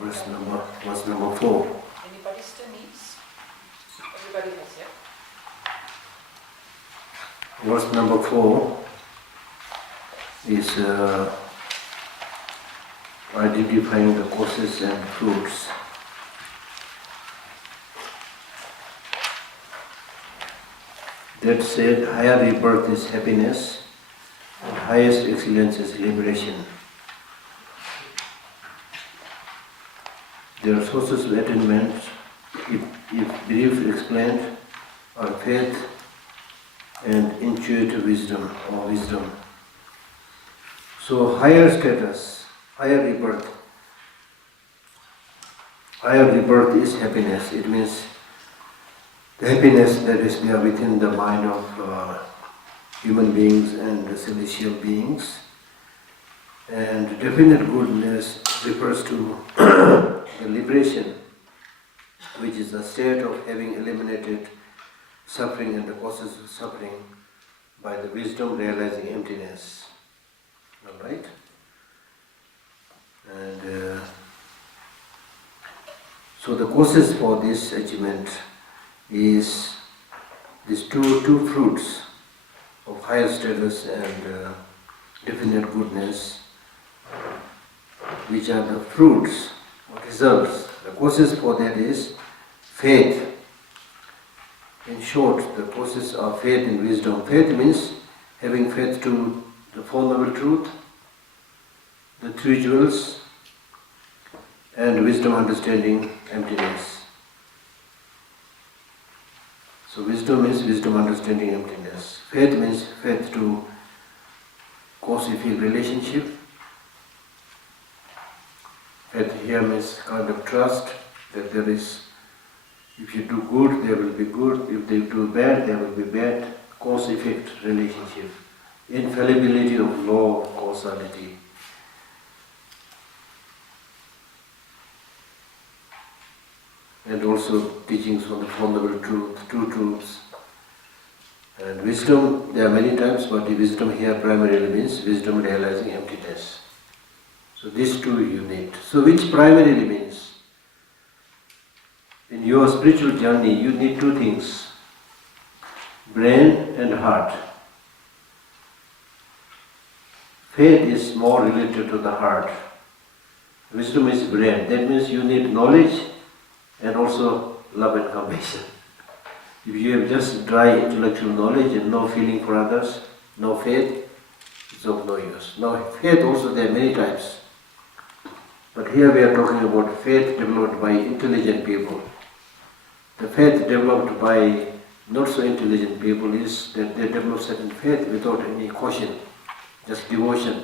verse number 4. Anybody still needs? Everybody has, yeah? Verse number 4 is identifying the causes and fruits. That said, higher rebirth is happiness, and highest excellence is liberation. Their sources of attainment, if briefly explained, are faith and intuitive wisdom or wisdom. So higher status, higher rebirth is happiness. It means the happiness that is there within the mind of human beings and the celestial beings. And definite goodness refers to the liberation, which is a state of having eliminated suffering and the causes of suffering by the wisdom realizing emptiness. Alright? And so the causes for this achievement is these two fruits of higher status and definite goodness, which are the fruits or results. The causes for that is faith. In short, the causes are faith and wisdom. Faith means having faith to the Four Noble Truth, the Three Jewels, and wisdom understanding emptiness. So wisdom means wisdom understanding emptiness. Faith means faith to cause-effect relationship. Faith here means kind of trust that there is, if you do good, there will be good. If they do bad, there will be bad. Cause-effect relationship. Infallibility of law of causality. And also teachings on the Four Noble Truth, two truths. And wisdom, there are many types, but the wisdom here primarily means wisdom realizing emptiness. So these two you need. So which primarily means, in your spiritual journey you need two things, brain and heart. Faith is more related to the heart. Wisdom is brain. That means you need knowledge and also love and compassion. If you have just dry intellectual knowledge and no feeling for others, no faith, it's of no use. Now faith also there are many types. But here we are talking about faith developed by intelligent people. The faith developed by not so intelligent people is that they develop certain faith without any caution, just devotion.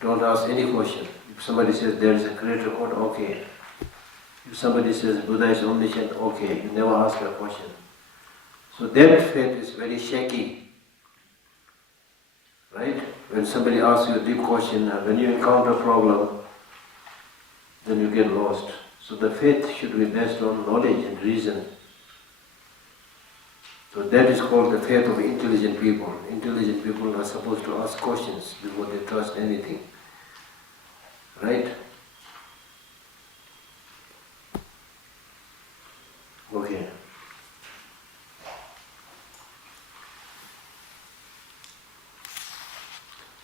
Don't ask any question. If somebody says there is a creator God, okay. If somebody says Buddha is omniscient, okay, you never ask a question. So that faith is very shaky. Right? When somebody asks you a deep question, and when you encounter a problem, then you get lost. So the faith should be based on knowledge and reason. So that is called the faith of intelligent people. Intelligent people are supposed to ask questions before they trust anything. Right? Okay.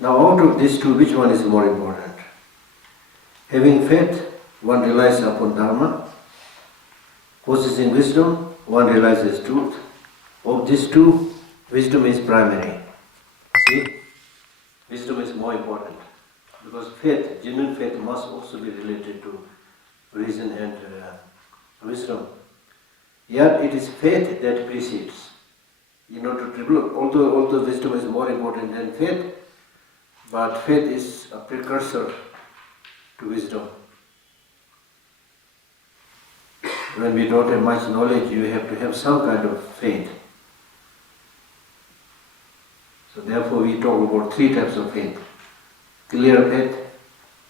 Now out of these two, which one is more important? Having faith, one relies upon Dharma. Possessing wisdom, one realizes truth. Of these two, wisdom is primary. See? Wisdom is more important. Because faith, genuine faith must also be related to reason and wisdom. Yet it is faith that precedes. In order to develop, although wisdom is more important than faith, but faith is a precursor to wisdom. When we don't have much knowledge, you have to have some kind of faith. So therefore we talk about three types of faith. Clear faith,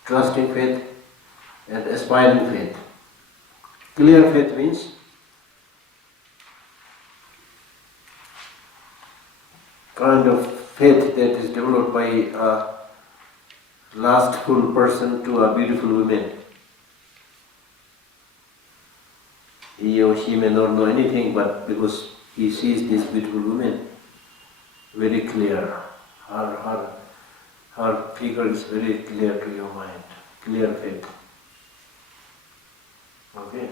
trusting faith, and aspiring faith. Clear faith means kind of faith that is developed by a lustful person to a beautiful woman. he or she may not know anything, but because he sees this beautiful woman, very clear. Her figure is very clear to your mind, clear faith. Okay?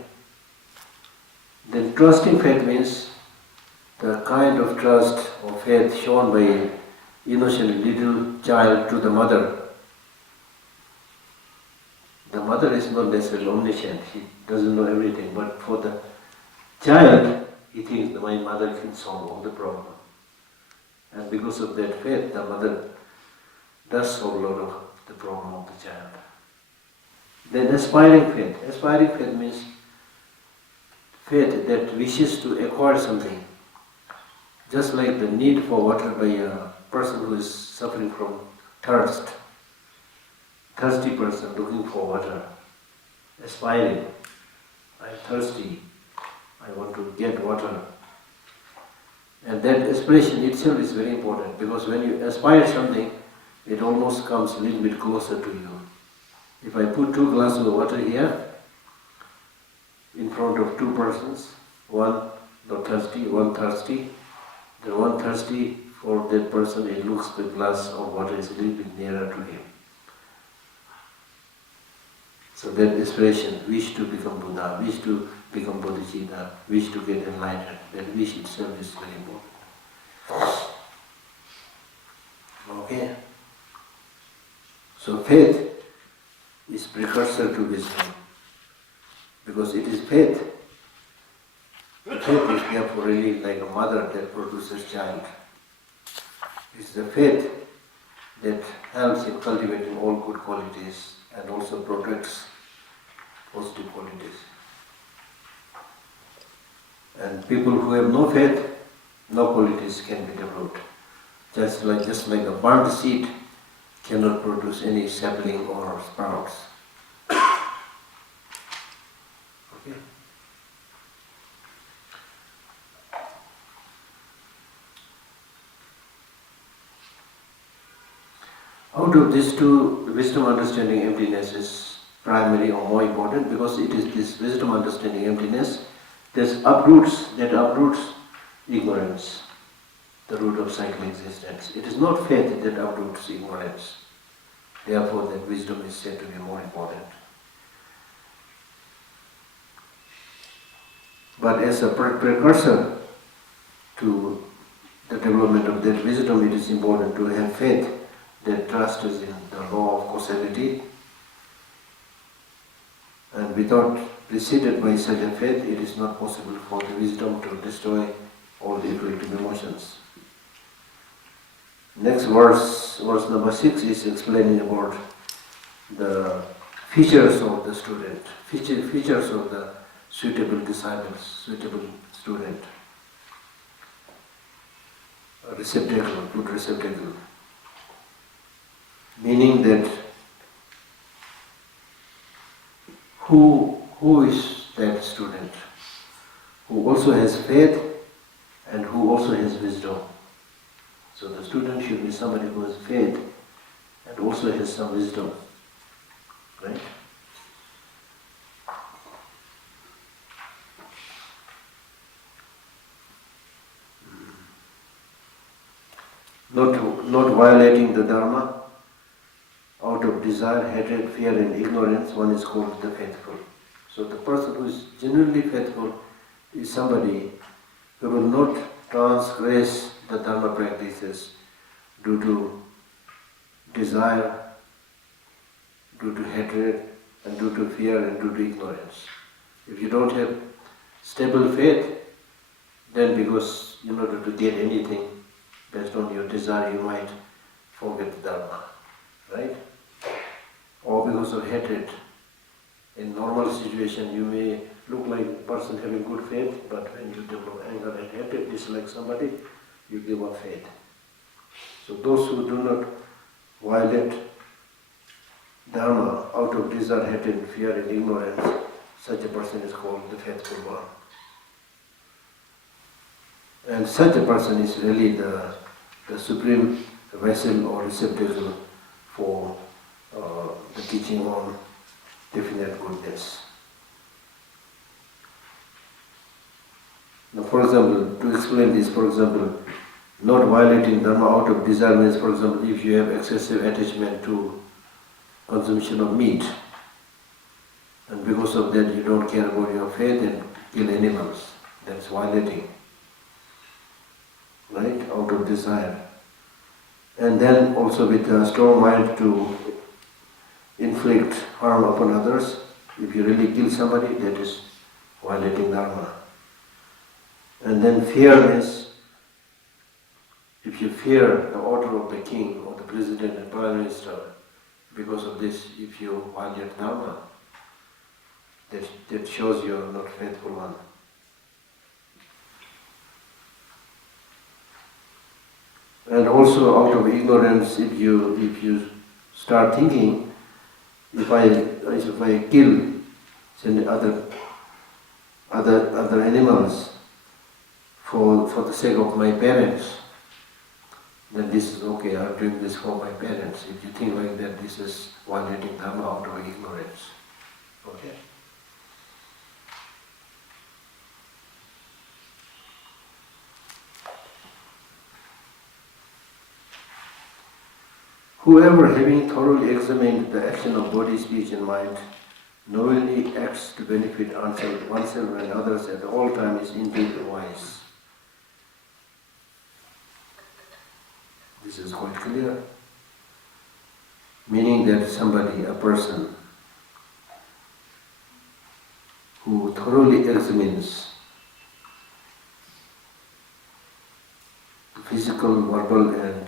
Then trusting faith means the kind of trust or faith shown by an innocent little child to the mother. The mother is not necessarily omniscient, she doesn't know everything, but for the child, he thinks that my mother can solve all the problem. And because of that faith, the mother does solve a lot of the problem of the child. Then aspiring faith. Aspiring faith means faith that wishes to acquire something. Just like the need for water by a person who is suffering from thirst. Thirsty person looking for water. Aspiring. I'm thirsty. I want to get water. And that aspiration itself is very important, because when you aspire something, it almost comes a little bit closer to you. If I put 2 glasses of water here, in front of 2 persons, one not thirsty, one thirsty, the one thirsty, for that person it looks the glass of water is a little bit nearer to him. So that aspiration, wish to become Buddha, wish to become Bodhisattva, wish to get enlightened, that wish itself is very important. Okay? So faith is precursor to wisdom, because it is faith. Faith is therefore really like a mother that produces child. It's the faith that helps in cultivating all good qualities and also protects positive qualities. And people who have no faith, no qualities can be developed. Just like a burnt seed cannot produce any sapling or sprouts. Okay. Out of these two, wisdom, understanding, emptiness is primary or more important, because it is this wisdom, understanding, emptiness that uproots ignorance, the root of cycle existence. It is not faith that uproots ignorance. Therefore, that wisdom is said to be more important. But as a precursor to the development of that wisdom, it is important to have faith that trusts in the law of causality. And without preceded by such a faith, it is not possible for the wisdom to destroy all the egoic emotions. Next verse number 6, is explaining about the features of the student, features of the suitable disciples, suitable student, a receptacle, good receptacle. Meaning that who is that student who also has faith and who also has wisdom. So the student should be somebody who has faith and also has some wisdom, right? Not violating the Dharma. Out of desire, hatred, fear and ignorance, one is called the faithful. So the person who is genuinely faithful is somebody who will not transgress the Dharma practices due to desire, due to hatred, and due to fear and due to ignorance. If you don't have stable faith, then because in order to get anything based on your desire, you might forget the Dharma, right? Or because of hatred. In normal situation, you may look like a person having good faith, but when you develop anger and hatred, dislike somebody, you give up faith. So those who do not violate Dharma out of desire, hatred, fear and ignorance, such a person is called the faithful one. And such a person is really the supreme vessel or receptacle for the teaching on definite goodness. Now, for example, to explain this, for example, not violating Dharma out of desire means, for example, if you have excessive attachment to consumption of meat, and because of that you don't care about your faith and kill animals, that's violating, right, out of desire. And then also with a strong mind to inflict harm upon others. If you really kill somebody, that is violating Dharma. And then fear is, if you fear the order of the king or the president and prime minister, because of this, if you violate Dharma, that shows you are not faithful one. And also out of ignorance, if you start thinking, if I kill say, other animals for the sake of my parents, then this is okay, I'm doing this for my parents. If you think like that, this is violating Dharma out of ignorance. Okay. Whoever, having thoroughly examined the action of body, speech and mind, knowingly acts to benefit oneself and others at all times is indeed wise. This is quite clear. Meaning that somebody, a person, who thoroughly examines the physical, verbal and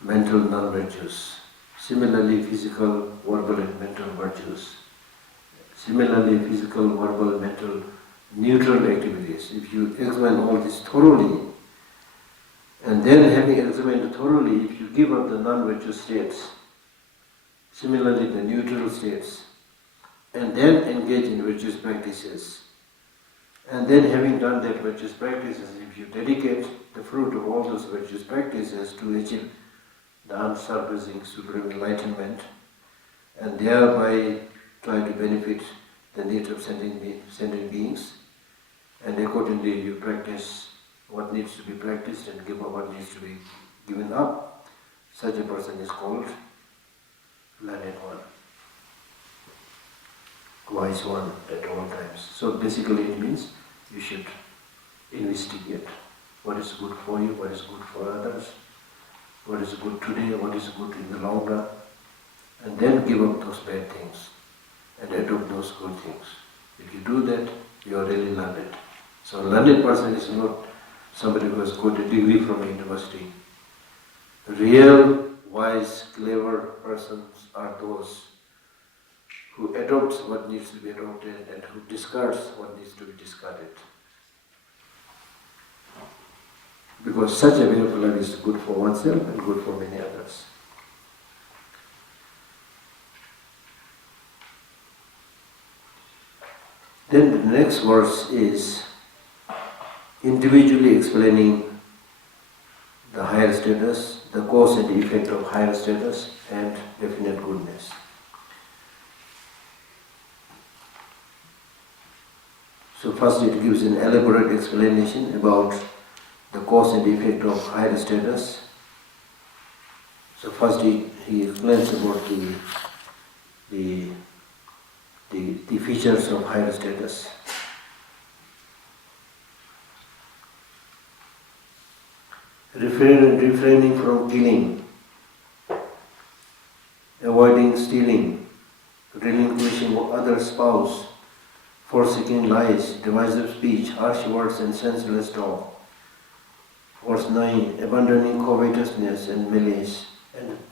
mental non-virtues. Similarly, physical, verbal and mental virtues. Similarly, physical, verbal, mental, neutral activities. If you examine all this thoroughly, and then having examined thoroughly, if you give up the non-virtuous states, similarly the neutral states, and then engage in virtuous practices, and then having done that virtuous practices, if you dedicate the fruit of all those virtuous practices to achieve the unsurpassing supreme enlightenment, and thereby try to benefit the needs of sentient beings, and accordingly you practice what needs to be practiced and give up what needs to be given up, such a person is called learned one, wise one at all times. So basically it means you should investigate what is good for you, what is good for others, what is good today, what is good in the long run, and then give up those bad things and adopt those good things. If you do that, you are really learned. So a learned person is not somebody who has got a degree from a university. Real, wise, clever persons are those who adopts what needs to be adopted and who discards what needs to be discarded. Because such a way of life is good for oneself and good for many others. Then the next verse is individually explaining the higher status, the cause and effect of higher status and definite goodness. So first it gives an elaborate explanation about the cause and effect of higher status. So first he explains about the features of higher status. Refraining from killing, avoiding stealing, relinquishing other spouse, forsaking lies, divisive speech, harsh words and senseless talk. Verse 9, abandoning covetousness and malice,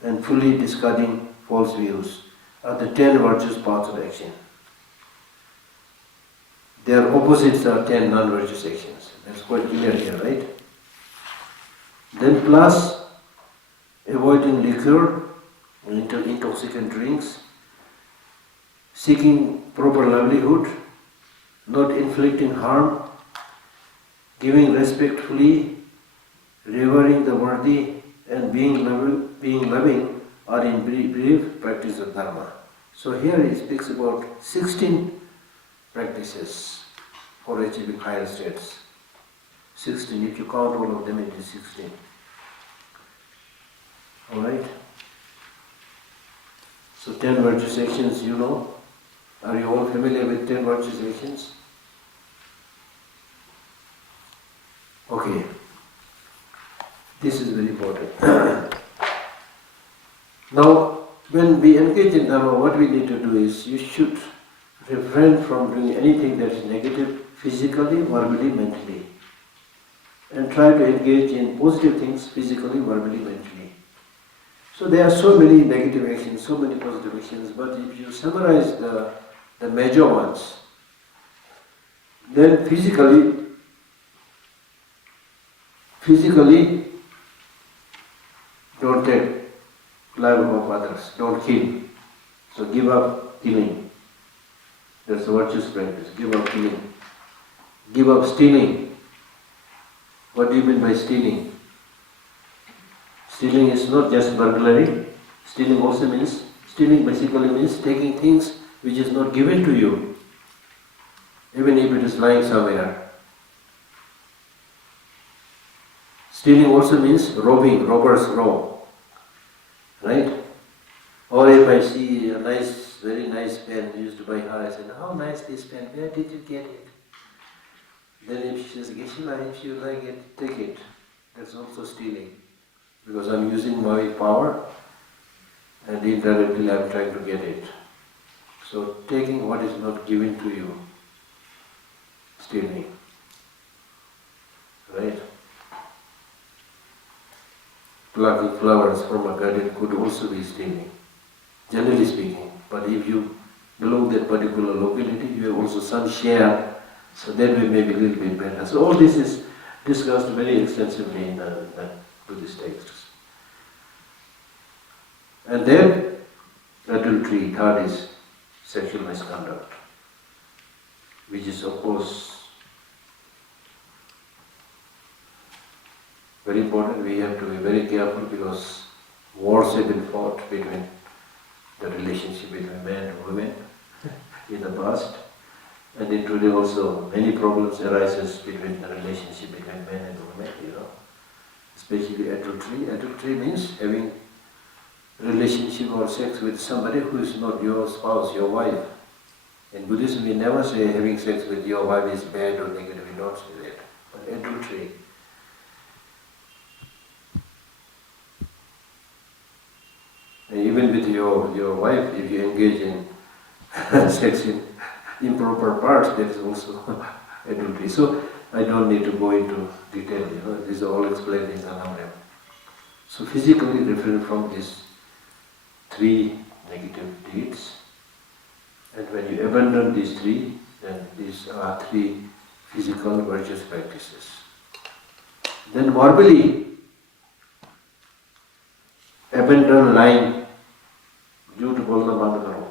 and fully discarding false views are the 10 virtuous paths of action. Their opposites are 10 non-virtuous actions. That's quite clear here, right? Then plus, avoiding liquor, intoxicant drinks, seeking proper livelihood, not inflicting harm, giving respectfully, revering the worthy, and being loving are in brief practice of Dharma. So here he speaks about 16 practices for achieving higher states. 16. If you count all of them, it is 16. Alright? So 10 virtuous actions, you know. Are you all familiar with 10 virtuous actions? Okay. This is very important. Now, when we engage in Dharma, what we need to do is, you should refrain from doing anything that is negative, physically, verbally, mentally. And try to engage in positive things, physically, verbally, mentally. So there are so many negative actions, so many positive actions, but if you summarize the major ones, then physically, don't take life of others, don't kill. So give up killing. That's a virtuous practice. Give up killing. Give up stealing. What do you mean by stealing? Stealing is not just burglary. Stealing basically means taking things which is not given to you, even if it is lying somewhere. Stealing also means robbing, robbers rob. Right? Or if I see a nice, very nice pen used to buy her, I say, how nice this pen, where did you get it? Then if she says, Geshe-la, if you like it, take it. That's also stealing. Because I'm using my power and indirectly I'm trying to get it. So taking what is not given to you, stealing. Right? Plucking flowers from a garden could also be stealing, generally speaking. But if you belong to that particular locality, you have also some share, so that way maybe a little bit better. So all this is discussed very extensively in the Buddhist texts. And then adultery, third is sexual misconduct, which is of course very important. We have to be very careful because wars have been fought between the relationship between men and women in the past. And in today also many problems arises between the relationship between men and women, especially adultery. Adultery means having relationship or sex with somebody who is not your spouse, your wife. In Buddhism we never say having sex with your wife is bad or negative, we don't say that. But adultery, even with your wife, if you engage in sex in improper parts, that is also adultery. So I don't need to go into detail, these are all explained in the Dharamsala. So physically refrain from these 3 negative deeds, and when you abandon these 3, then these are 3 physical virtuous practices. Then verbally, abandon lying. झूठ बोलना बंद करो.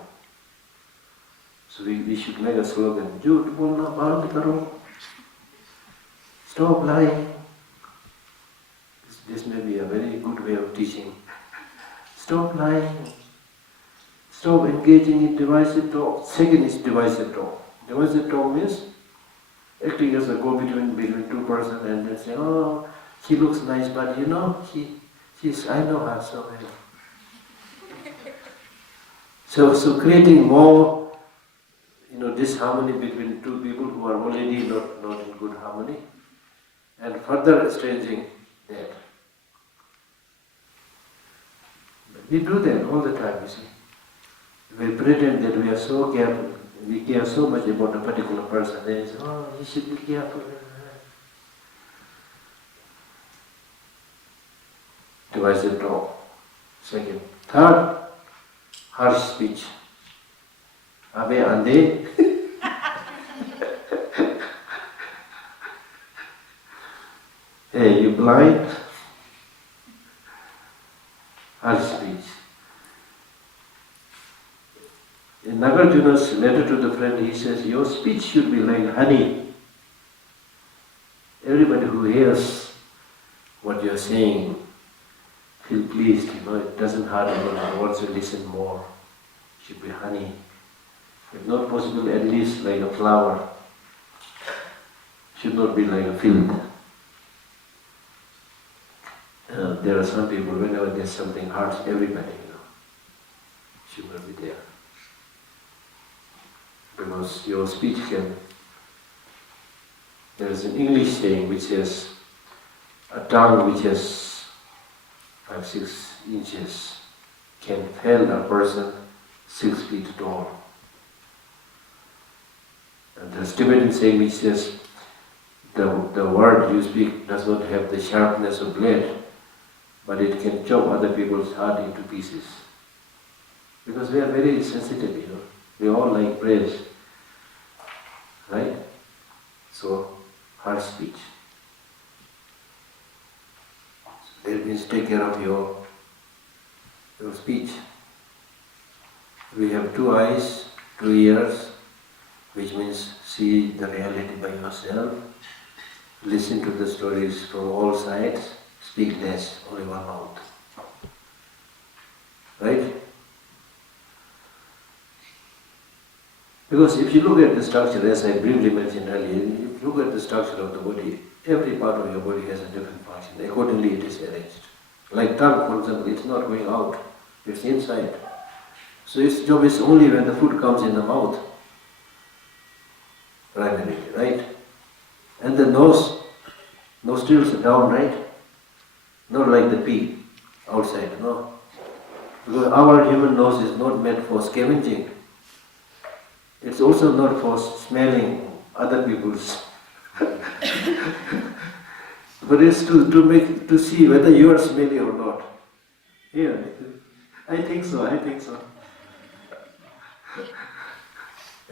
So we should make a slogan, झूठ बोलना बंद करो. Stop lying. This may be a very good way of teaching. Stop lying. Stop engaging in divisive talk. Second is divisive talk. Divisive talk means acting as a go-between between 2 persons and then say, oh, she looks nice, but she's I know her so well. So creating more, disharmony between 2 people who are already not in good harmony, and further estranging that. We do that all the time, you see. We pretend that we are so careful, we care so much about a particular person, then say, oh, you should be careful. Divisive talk. Second. Third, harsh speech. Abe ande. Hey, you blind? Harsh speech. In Nagarjuna's letter to the friend, he says, your speech should be like honey. Everybody who hears what you are saying feel pleased, it doesn't hurt anyone, wants to listen more. It should be honey. If not possible, at least like a flower. Should not be like a field. But there are some people, whenever there's something hurts everybody, she will be there. Because your speech can... There is an English saying which says, a tongue which has 5-6 inches can fell a person 6 feet tall. And there's Tibetan saying which says, the word you speak does not have the sharpness of blade, but it can chop other people's heart into pieces. Because we are very sensitive, We all like praise. Right? So, harsh speech. That means take care of your speech. We have 2 eyes, 2 ears, which means see the reality by yourself, listen to the stories from all sides, speak less, only one mouth. Right? Because if you look at the structure, as I briefly mentioned earlier, if you look at the structure of the body, every part of your body has a different function. Accordingly it is arranged. Like tongue, for example, it's not going out, it's inside. So its job is only when the food comes in the mouth, primarily, right? And the nostrils are down, right? Not like the pea outside, no? Because our human nose is not meant for scavenging. It's also not for smelling other people's. But it's to see whether you are smelly or not. Yeah, I think so.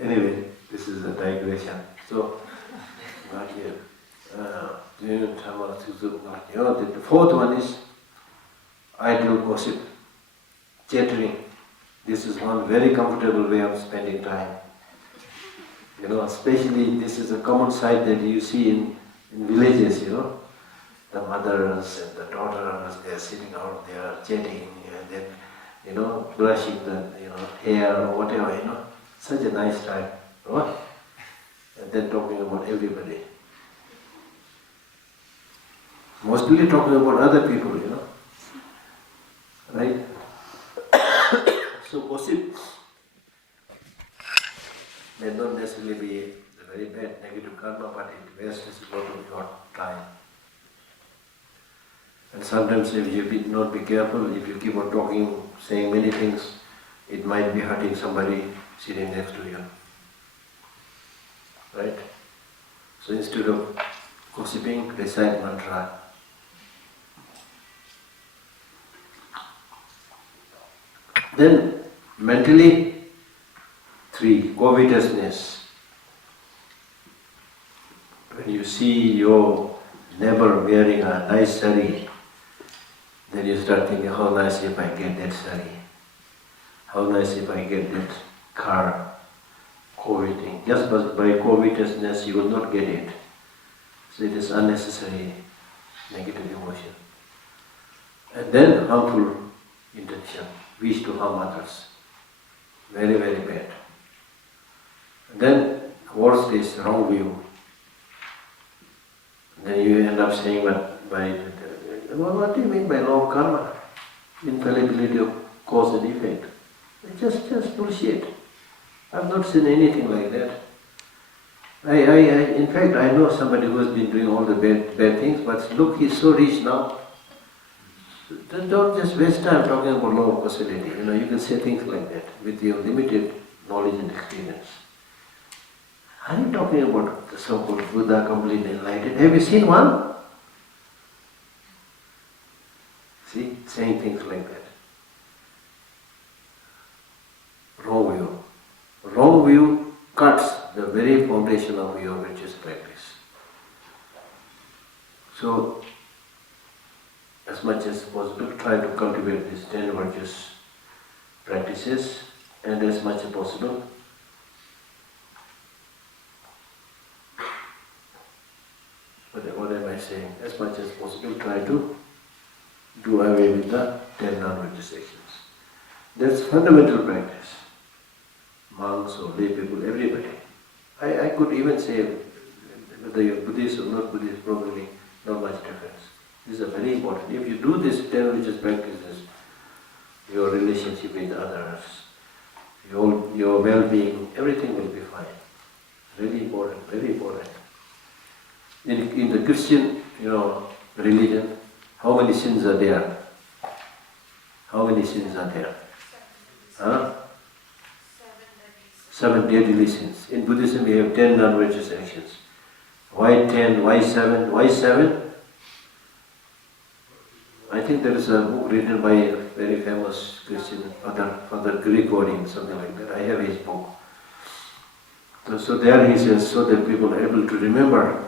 Anyway, this is a digression. So, not here. The 4th one is idle gossip, chattering. This is one very comfortable way of spending time. Especially this is a common sight that you see in villages, The mothers and the daughters, they are sitting out there chatting and then, brushing the, hair or whatever, Such a nice time, right? And then talking about everybody. Mostly talking about other people, Right? So gossip may not necessarily be a very bad negative karma, but it wastes a lot of your time. And sometimes if you not be careful, if you keep on talking, saying many things, it might be hurting somebody sitting next to you. Right? So instead of gossiping, recite mantra. Then mentally, 3, covetousness. When you see your neighbor wearing a nice sari, then you start thinking, how nice if I get that sari? How nice if I get that car? Coveting. Just by covetousness you will not get it. So it is unnecessary negative emotion. And then harmful intention, wish to harm others. Very, very bad. And then worst is wrong view. Then you end up saying, what do you mean by law of karma? Infallibility of cause and effect. Just bullshit. I've not seen anything like that. In fact, I know somebody who has been doing all the bad things, but look, he's so rich now. Don't just waste time talking about law of causality. You can say things like that with your limited knowledge and experience. Are you talking about the so-called Buddha completely enlightened? Have you seen one? See, saying things like that. Wrong view. Wrong view cuts the very foundation of your virtuous practice. So, as much as possible, try to cultivate these 10 virtuous practices, and as much as possible, what am I saying? As much as possible, try to do away with the 10 non-virtuous actions. That's fundamental practice. Monks or lay people, everybody. I could even say, whether you're Buddhist or not Buddhist, probably not much difference. These are very important. If you do this 10 religious practices, your relationship with others, your well-being, everything will be fine. Really important, very important. In the Christian, religion, how many sins are there? How many sins are there? Huh? 7 deadly sins. In Buddhism, we have 10 non-virtuous actions. Why 10? Why 7? Why 7? I think there is a book written by a very famous Christian Father Grigorian, something like that. I have his book. So there he says, so that people are able to remember.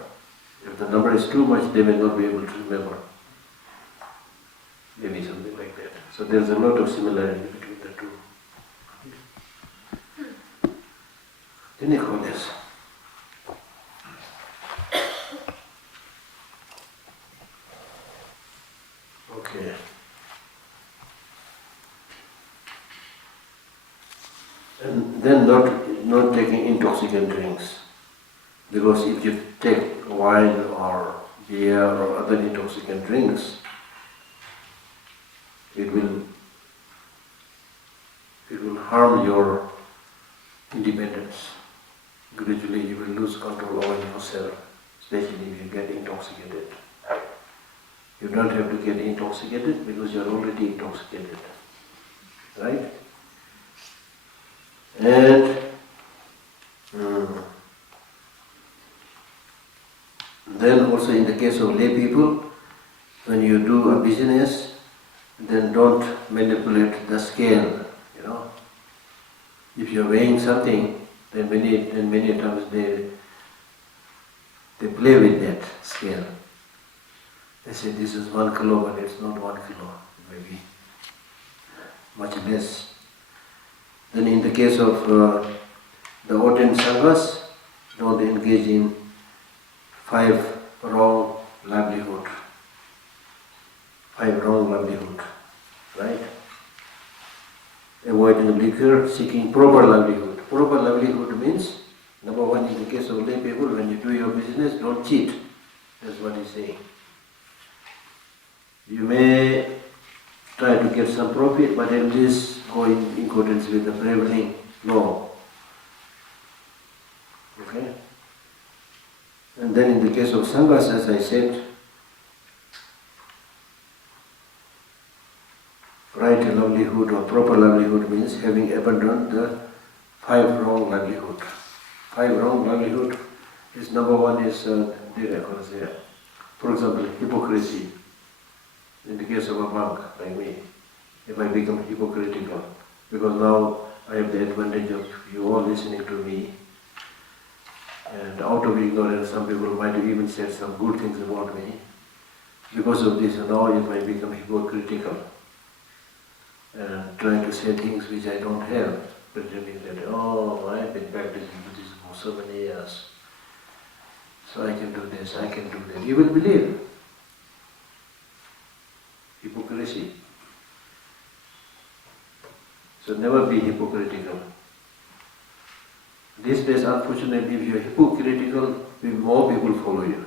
If the number is too much, they may not be able to remember. Maybe something like that. So there's a lot of similarity between the two. Any comments? Okay. And then not taking intoxicant drinks. Because if you take wine or beer or other intoxicant drinks, it will harm your independence. Gradually you will lose control over yourself, especially if you get intoxicated. You don't have to get intoxicated because you are already intoxicated. Right? And then also in the case of lay people, when you do a business, then don't manipulate the scale, If you're weighing something, then many times they play with that scale. They say this is 1 kilo, but it's not 1 kilo, maybe much less. Then in the case of the ordained sanghas, don't engage in 5 wrong livelihood. 5 wrong livelihood, right? Avoiding liquor, seeking proper livelihood. Proper livelihood means, number 1, in the case of lay people, when you do your business, don't cheat. That's what he's saying. You may try to get some profit, but at least go in accordance with the prevailing law. Okay? And then in the case of sanghas, as I said, right livelihood or proper livelihood means having abandoned the 5 wrong livelihood. 5 wrong livelihood is number 1 is, for example, hypocrisy. In the case of a monk like me, if I become hypocritical, because now I have the advantage of you all listening to me, and out of ignorance some people might have even said some good things about me. Because of this, now if I become hypocritical and try to say things which I don't have, pretending that, I've been practicing Buddhism for so many years, so I can do this, I can do that, you will believe. Hypocrisy. So never be hypocritical. These days, unfortunately, if you are hypocritical, more people follow you.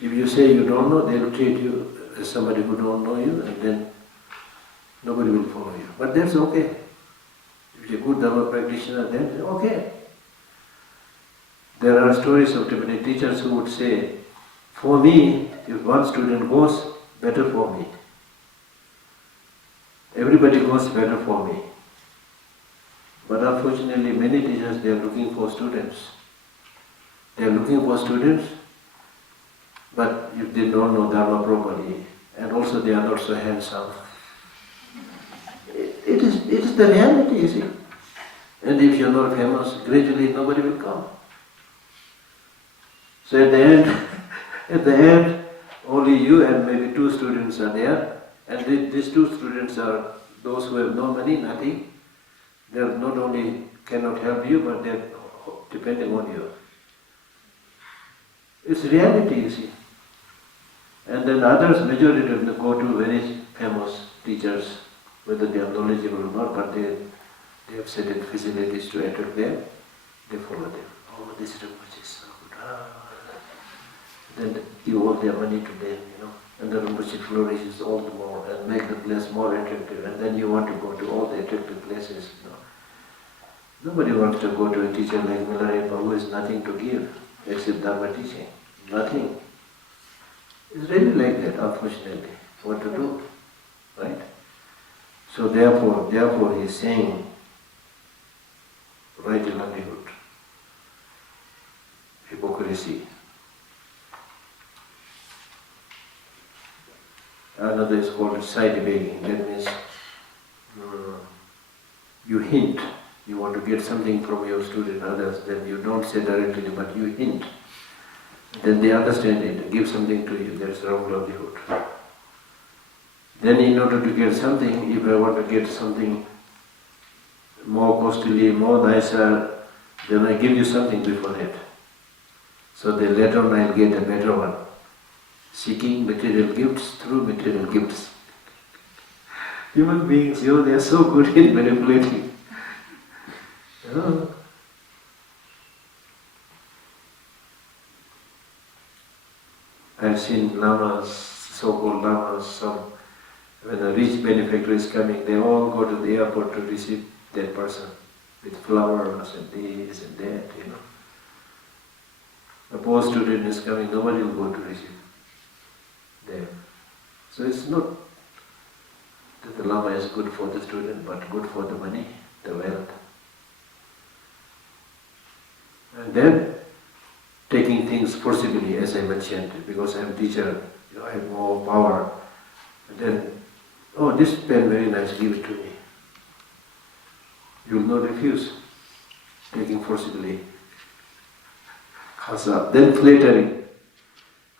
If you say you don't know, they will treat you as somebody who don't know you, and then nobody will follow you. But that's okay. If you're a good Dharma practitioner, then okay. There are stories of Tibetan teachers who would say, for me, if one student goes, better for me. Everybody goes, better for me. But unfortunately, many teachers, they are looking for students. They are looking for students, but if they don't know Dharma properly, and also they are not so handsome, it is the reality, you see. And if you are not famous, gradually nobody will come. So at the end, only you and maybe 2 students are there, and these 2 students are those who have no money, nothing. They not only cannot help you, but they are depending on you. It's reality, you see. And then others, majority of them go to very famous teachers, whether they are knowledgeable or not, but they have certain facilities to attract them, they follow them. Oh, this Rinpoche is so good. then give all their money to them, and the Rinpoche flourishes all the more and make the place more attractive, and then you want to go to all the attractive places, Nobody wants to go to a teacher like Milarepa who has nothing to give except Dharma teaching. Nothing. It's really like that, unfortunately. What to do? Right? So therefore he is saying, right livelihood, hypocrisy. Another is called side begging. That means you hint. You want to get something from your student, others, then you don't say directly, but you hint. Then they understand it, give something to you, that's wrong livelihood. Then in order to get something, if I want to get something more costly, more nicer, then I give you something before that. So then later on I'll get a better one. Seeking material gifts through material gifts. Human beings, they are so good in manipulating. I've seen lamas, so-called lamas, when a rich benefactor is coming, they all go to the airport to receive that person with flowers and this and that, A poor student is coming, nobody will go to receive them. So it's not that the lama is good for the student, but good for the money, the wealth. And then taking things forcibly, as I mentioned, because I am a teacher, I have more power. And then, this pen very nice, give it to me. You will not refuse. Taking forcibly. Khasa. Then flattering.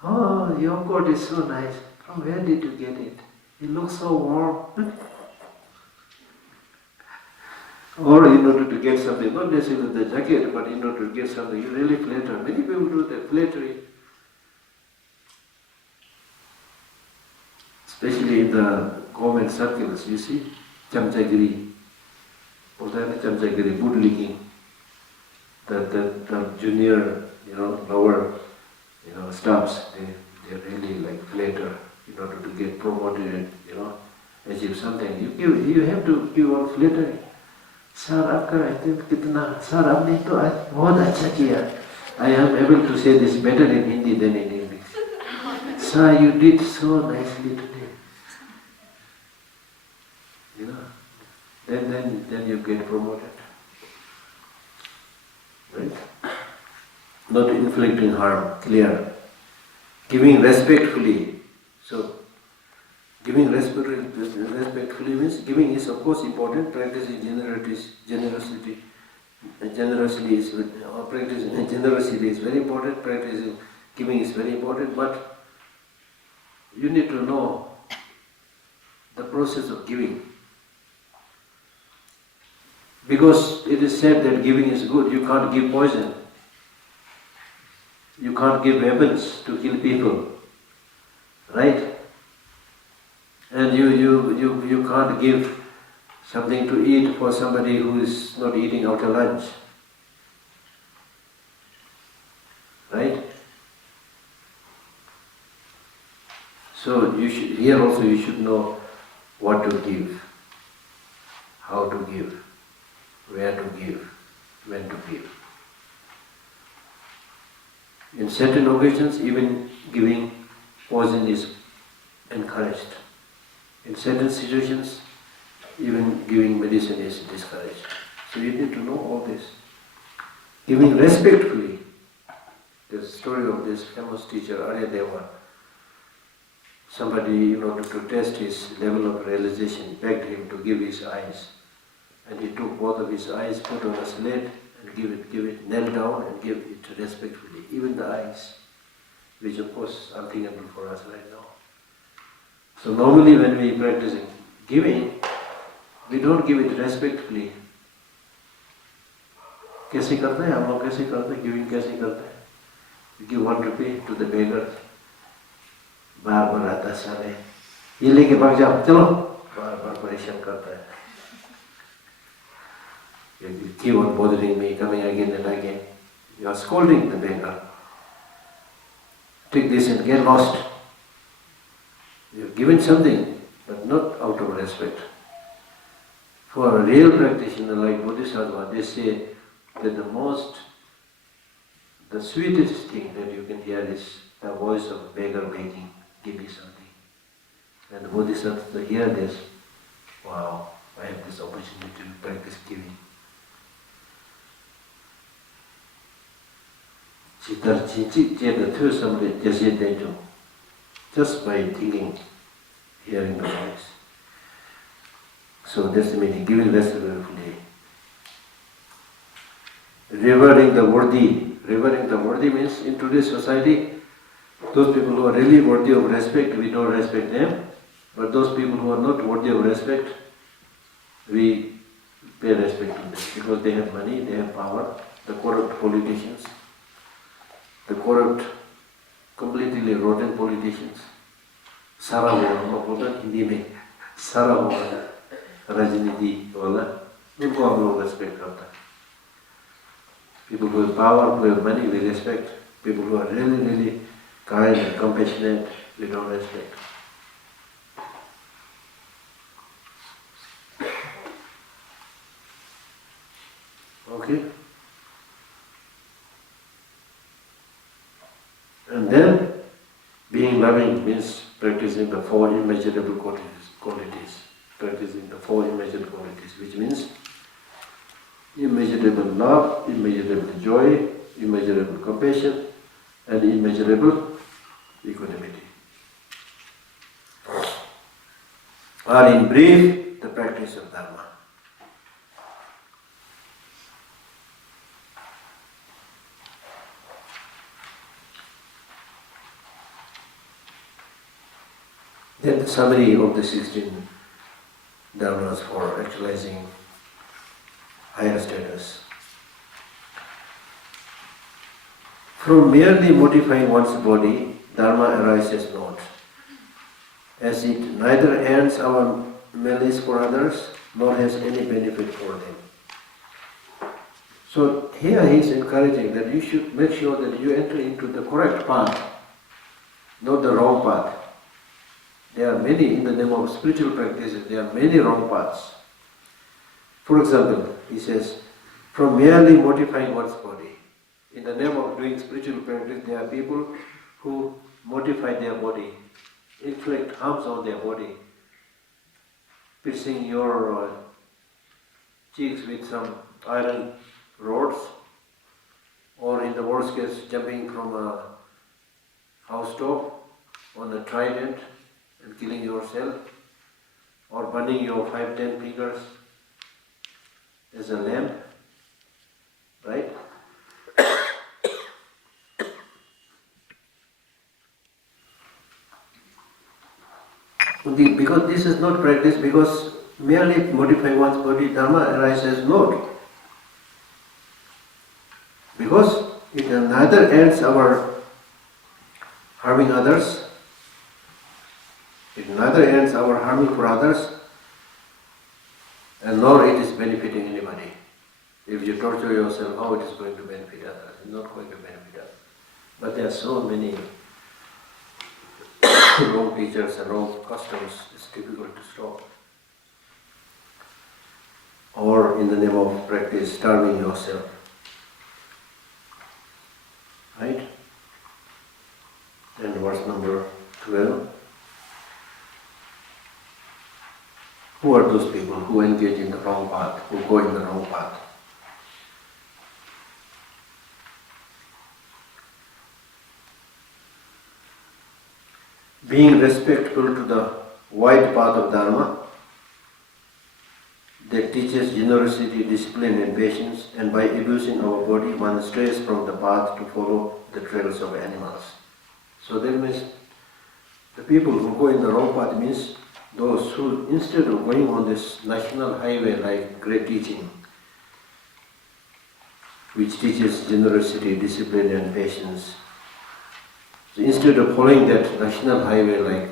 Oh, your coat is so nice. From where did you get it? It looks so warm. Or in order to get something, not necessarily the jacket, but in order to get something, you really flatter. Many people do that, flattery. Especially in the government circles, you see, chamchagiri. Chamchagiri, bootlicking. The junior, lower, staffs, they really like flatter in order to get promoted, achieve something. You have to give out flattery. Sir, आपका कितना sir आपने तो आज बहुत अच्छा किया. I am able to say this better in Hindi than in English. Sir, you did so nicely today. Then you get promoted. Right? Not inflicting harm, clear. Giving respectfully. So, giving respectfully means giving is of course important. Practicing generosity is very important. Practicing giving is very important. But you need to know the process of giving, because it is said that giving is good. You can't give poison. You can't give weapons to kill people, right? And you can't give something to eat for somebody who is not eating after lunch. Right? So here also you should know what to give, how to give, where to give, when to give. In certain occasions, even giving poison is encouraged. In certain situations, even giving medicine is discouraged. So you need to know all this. Giving respectfully. There's a story of this famous teacher, Aryadeva. Somebody, in order to test his level of realization, begged him to give his eyes. And he took both of his eyes, put on a slate, and give it, knelt down and give it respectfully. Even the eyes, which of course are unthinkable for us right now. So normally when we practicing giving, we don't give it respectfully. कैसे करते हैं हम लोग? कैसे करते हैं giving? कैसे करते हैं? We give 1 rupee to the beggar. बार आता साले, ये लेके भाग जाओ, चलो, बार परेशान करता है. You keep on bothering me, coming again and again. You are scolding the beggar. Take get lost. You've given something, but not out of respect. For a real practitioner like Bodhisattva, they say that the sweetest thing that you can hear is the voice of a beggar begging, give me something. And the Bodhisattva hear this, wow, I have this opportunity to practice giving. Just by thinking, hearing the voice. So that's the meaning, giving respectfully. Revering the worthy. Revering the worthy means in today's society, those people who are really worthy of respect, we don't respect them. But those people who are not worthy of respect, we pay respect to them because they have money, they have power. The corrupt politicians, the corrupt, completely rotten politicians. सारा हुआ बोलता हिंदी में सारा हुआ राजनीति वाला उनको हम लोग रेस्पेक्ट करता है. People who have power, who have money, we respect. People who are really, really kind and compassionate, we don't respect. Okay? And then, being loving means practicing the four immeasurable qualities. Practicing the four immeasurable qualities, which means immeasurable love, immeasurable joy, immeasurable compassion, and immeasurable equanimity. Are in brief the practice of Dharma. Then the summary of the 16 dharmas for actualizing higher status. From merely modifying one's body, dharma arises not, as it neither earns our malice for others, nor has any benefit for them. So here he is encouraging that you should make sure that you enter into the correct path, not the wrong path. There are many, in the name of spiritual practices, there are many wrong paths. For example, he says, from merely modifying one's body. In the name of doing spiritual practice, there are people who modify their body, inflict harms on their body, piercing your cheeks with some iron rods, or in the worst case, jumping from a house top on a trident and killing yourself, or burning your 5-10 fingers as a lamp, right? Because this is not practice, because merely modifying one's body, dharma arises not. Because it neither ends our harming others, it neither ends our harming for others, and nor it is benefiting anybody. If you torture yourself, how it is going to benefit others? It's not going to benefit others. But there are so many wrong teachers and wrong customs, it's difficult to stop. Or in the name of practice, starving yourself. Right? And verse number 12. Who are those people who engage in the wrong path, who go in the wrong path? Being respectful to the wide path of Dharma that teaches generosity, discipline and patience, and by abusing our body one strays from the path to follow the trails of animals. So that means the people who go in the wrong path means those who, instead of going on this national highway like great teaching, which teaches generosity, discipline and patience, so instead of following that national highway like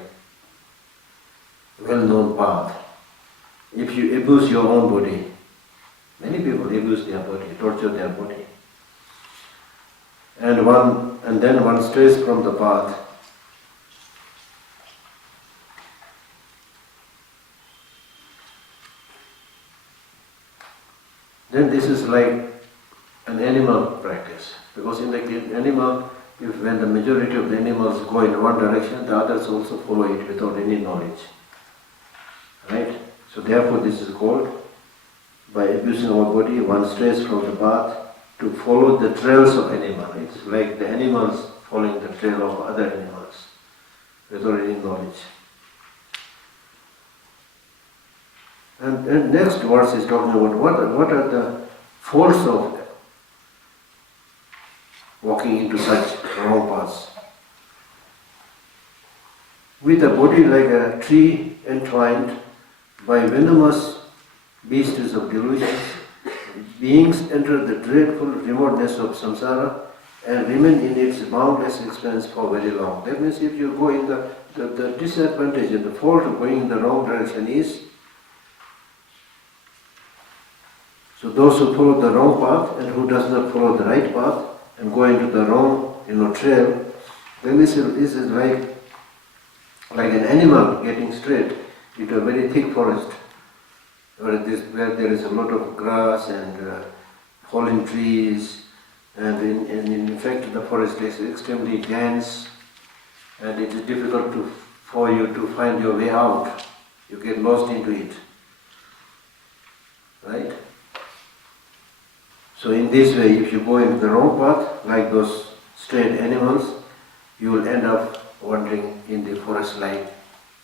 well-known path, if you abuse your own body, many people abuse their body, torture their body, and then one strays from the path then this is like an animal practice. Because in the animal, when the majority of the animals go in one direction, the others also follow it without any knowledge. Right? So therefore this is called, by abusing our body, one strays from the path to follow the trails of animals. It's like the animals following the trail of other animals without any knowledge. And next verse is talking about what are the faults of walking into such wrong paths. With a body like a tree entwined by venomous beasts of delusions, beings enter the dreadful remoteness of samsara and remain in its boundless expanse for very long. That means if you go in the disadvantage and the fault of going in the wrong direction is, so those who follow the wrong path and who does not follow the right path and go into the wrong trail, then this is like an animal getting straight into a very thick forest where there is a lot of grass and fallen trees, and in fact the forest is extremely dense and it is difficult for you to find your way out. You get lost into it. Right? So in this way, if you go into the wrong path, like those strayed animals, you will end up wandering in the forest-like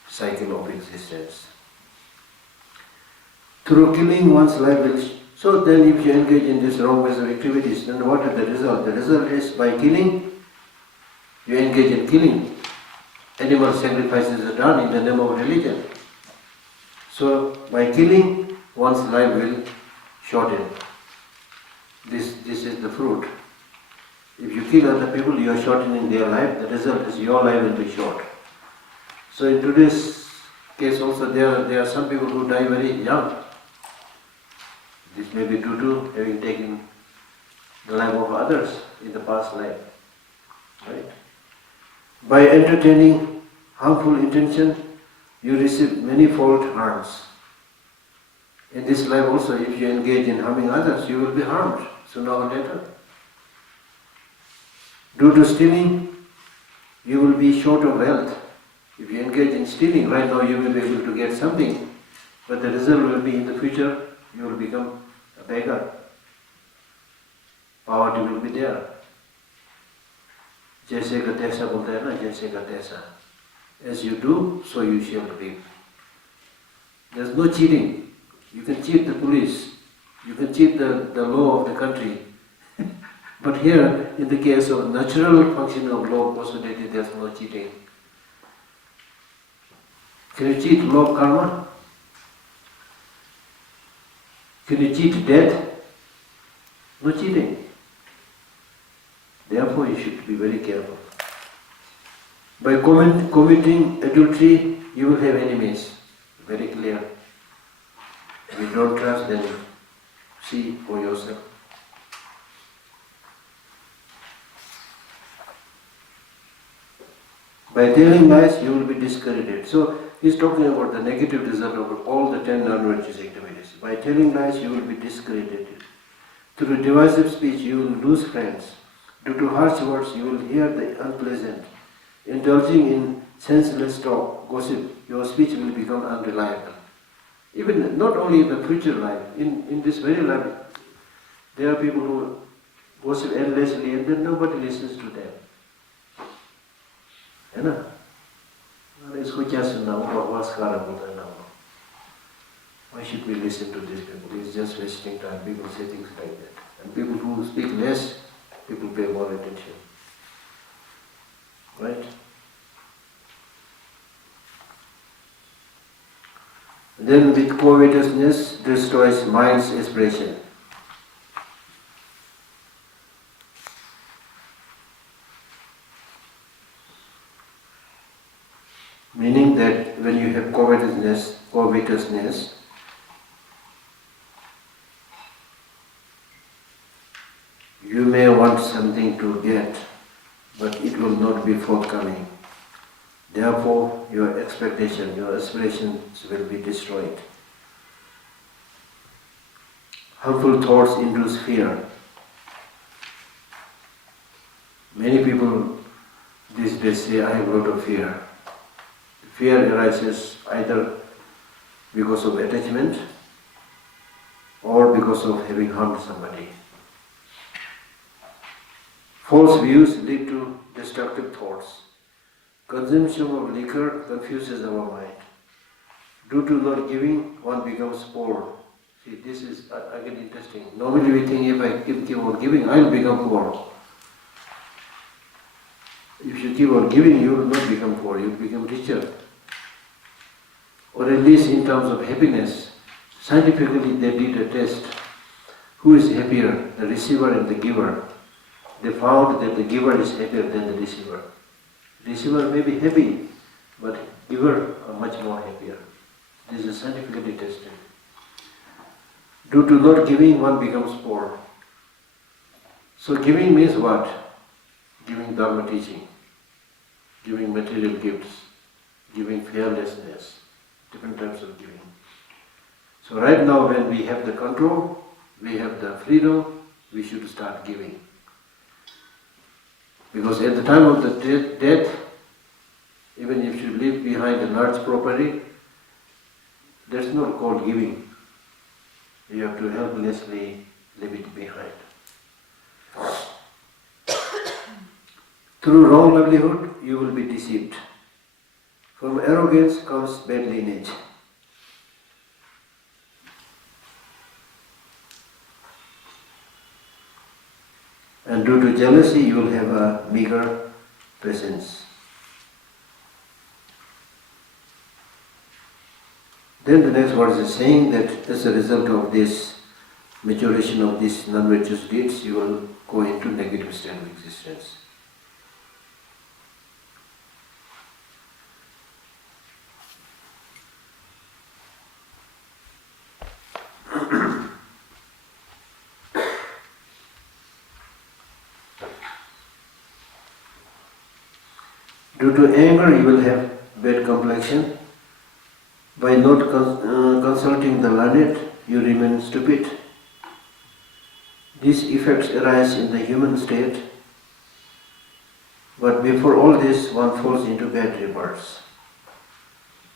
cycle of existence. Through killing one's life, so then if you engage in this wrong ways of activities, then what is the result? The result is by killing, you engage in killing. Animal sacrifices are done in the name of religion. So by killing, one's life will shorten. This is the fruit. If you kill other people, you are shortening their life. The result is your life will be short. So in today's case also, there are some people who die very young. This may be due to having taken the life of others in the past life. Right? By entertaining harmful intention, you receive manifold harms. In this life also, if you engage in harming others, you will be harmed sooner or later. Due to stealing, you will be short of wealth. If you engage in stealing, right now you will be able to get something, but the result will be in the future, you will become a beggar. Poverty will be there. Jaise ka taisa bolte hai na, jaise ka taisa. As you do, so you shall reap. There is no cheating. You can cheat the police, you can cheat the law of the country. But here, in the case of natural function of law of causality, there is no cheating. Can you cheat law of karma? Can you cheat death? No cheating. Therefore, you should be very careful. By committing adultery, you will have enemies. Very clear. If you don't trust, then see for yourself. By telling lies, you will be discouraged. So, he's talking about the negative result of all the 10 non-virtuous activities. By telling lies, you will be discouraged. Through divisive speech, you will lose friends. Due to harsh words, you will hear the unpleasant. Indulging in senseless talk, gossip, your speech will become unreliable. Even not only in the future life, in this very life, there are people who gossip endlessly and then nobody listens to them. है ना? इसको क्या सुनना हो? बकवास कर रहा बोलता है ना वो. Why should we listen to these people? It's just wasting time. People say things like that. And people who speak less, people pay more attention. Right? Then with covetousness destroys mind's expression. Meaning that when you have covetousness, you may want something to get, but it will not be forthcoming. Therefore, your expectation, your aspirations will be destroyed. Harmful thoughts induce fear. Many people these days say, I have a lot of fear. Fear arises either because of attachment or because of having harmed somebody. False views lead to destructive thoughts. Consumption of liquor confuses our mind. Due to not giving, one becomes poor. See, this is again interesting. Normally we think if I keep on giving, I will become poor. If you keep on giving, you will not become poor, you will become richer. Or at least in terms of happiness, scientifically they did a test. Who is happier, the receiver and the giver? They found that the giver is happier than the receiver. Receiver may be happy, but giver are much more happier. This is scientifically tested. Due to not giving, one becomes poor. So giving means what? Giving Dharma teaching, giving material gifts, giving fearlessness, different types of giving. So right now when we have the control, we have the freedom, we should start giving. Because at the time of the death, even if you leave behind a large property, that's not called giving. You have to helplessly leave it behind. Through wrong livelihood, you will be deceived. From arrogance comes bad lineage. And due to jealousy, you will have a meager presence. Then the next verse is saying that as a result of this maturation of these non-virtuous deeds, you will go into negative state of existence. Due to anger, you will have bad complexion. By not consulting the learned, you remain stupid. These effects arise in the human state, but before all this, one falls into bad rebirths.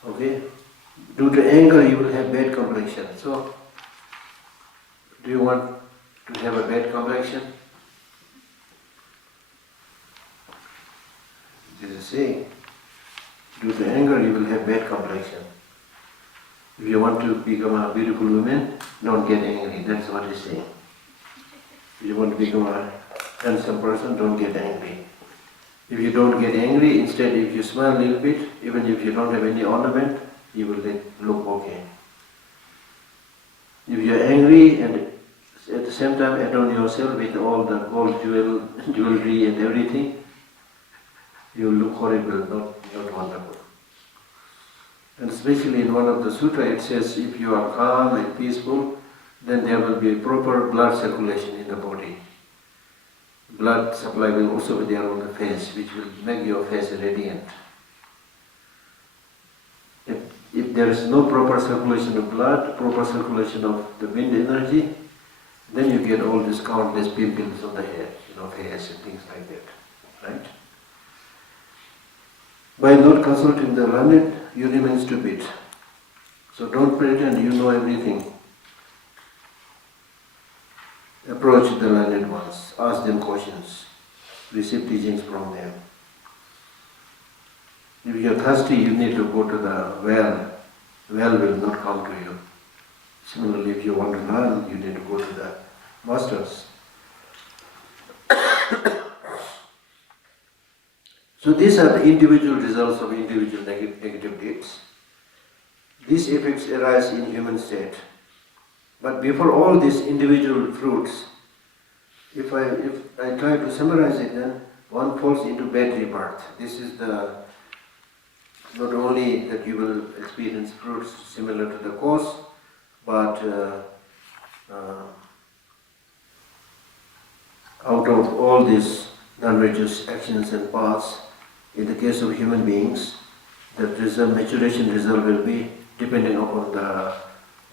Okay? Due to anger, you will have bad complexion. So, do you want to have a bad complexion? This is saying, due to anger, you will have bad complexion. If you want to become a beautiful woman, don't get angry. That's what he's saying. If you want to become a handsome person, don't get angry. If you don't get angry, instead if you smile a little bit, even if you don't have any ornament, you will look okay. If you are angry and at the same time adorn yourself with all the gold jewelry and everything, you will look horrible, not wonderful. And especially in one of the sutra it says, if you are calm and peaceful, then there will be proper blood circulation in the body. Blood supply will also be there on the face, which will make your face radiant. If there is no proper circulation of blood, proper circulation of the wind energy, then you get all these countless pimples on the head, face and things like that, right? By not consulting the learned, you remain stupid. So don't pretend you know everything. Approach the learned ones, ask them questions, receive teachings from them. If you are thirsty, you need to go to the well. Well will not come to you. Similarly, if you want to learn, you need to go to the masters. So these are the individual results of individual negative deeds. These effects arise in human state. But before all these individual fruits, if I try to summarize it, then one falls into bad rebirth. This is not only that you will experience fruits similar to the cause, but out of all these non-virtuous actions and paths, in the case of human beings, the maturation result will be depending upon the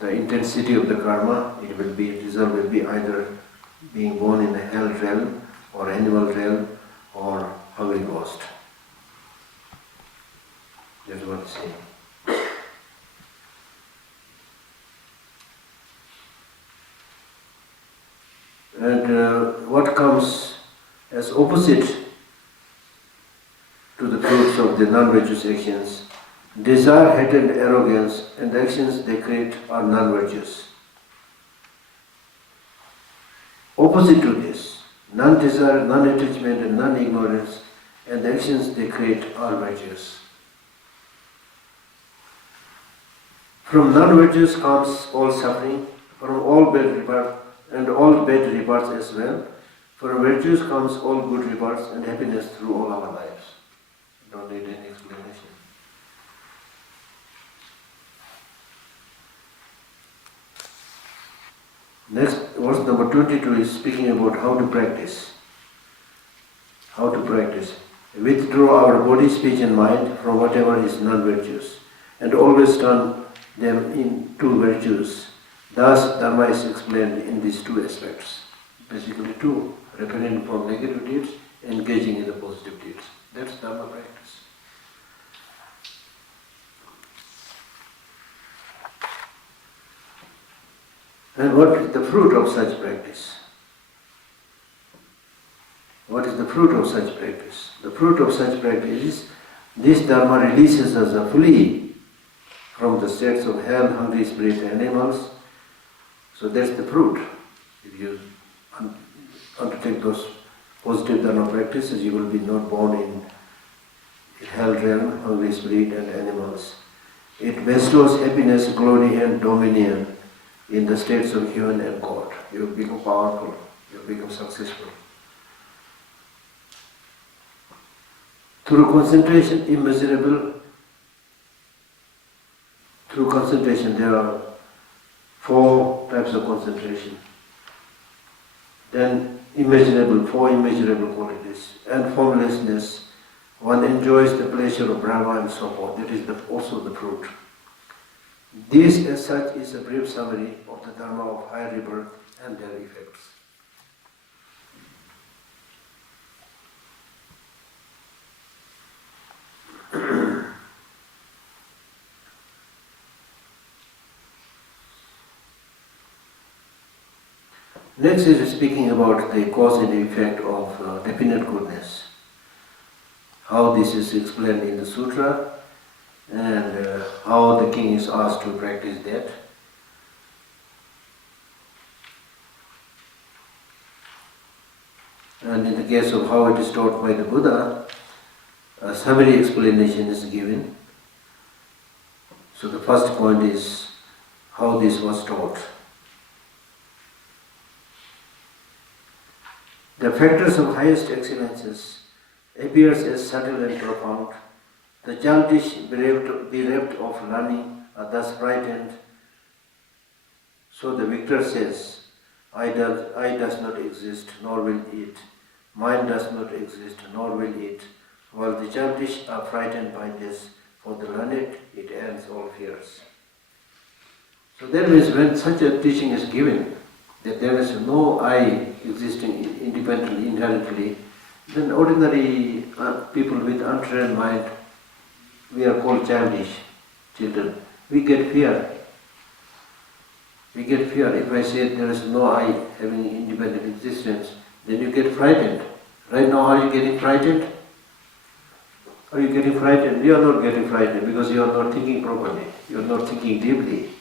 the intensity of the karma, result will be either being born in the hell realm or animal realm or hungry ghost. That's what it's saying. And what comes as opposite to the fruits of the non-virtuous actions, desire, hate and arrogance, and the actions they create are non-virtuous. Opposite to this, non-desire, non-attachment and non-ignorance, and the actions they create are virtuous. From non-virtuous comes all suffering, from all bad rebirth, and all bad rebirths as well. From virtues comes all good rebirths and happiness through all our lives. Don't need any explanation. Next, verse number 22 is speaking about how to practice. How to practice. Withdraw our body, speech and mind from whatever is non-virtuous, and always turn them into virtues. Thus, Dharma is explained in these two aspects. Basically two, refraining from negative deeds, engaging in the positive deeds. That's Dharma practice. And what is the fruit of such practice? What is the fruit of such practice? The fruit of such practice is this Dharma releases us fully from the states of hell, hungry spirit, and animals. So that's the fruit. If you undertake those positive Dharma practices, you will be not born in hell realm, hungry spirit, and animals. It bestows happiness, glory, and dominion in the states of human and God. You become powerful, you become successful. Through concentration, immeasurable. Through concentration, there are 4 types of concentration. Then immeasurable, 4 immeasurable qualities. And formlessness, one enjoys the pleasure of Brahma and so forth. That is also the fruit. This as such is a brief summary of the Dharma of higher rebirth and their effects. Next is speaking about the cause and effect of definite goodness. How this is explained in the sutra and how the king is asked to practice that. And in the case of how it is taught by the Buddha, a summary explanation is given. So the first point is how this was taught. The factors of highest excellences appears as subtle and profound. The childish bereft of learning are thus frightened. So the victor says, I does not exist, nor will it. Mind does not exist, nor will it. While the childish are frightened by this, for the learned it ends all fears. So that means when such a teaching is given, that there is no I existing independently, inherently, then ordinary people with untrained mind, we are called childish children. We get fear. We get fear. If I say there is no I having independent existence, then you get frightened. Right now, are you getting frightened? Are you getting frightened? You are not getting frightened because you are not thinking properly. You are not thinking deeply.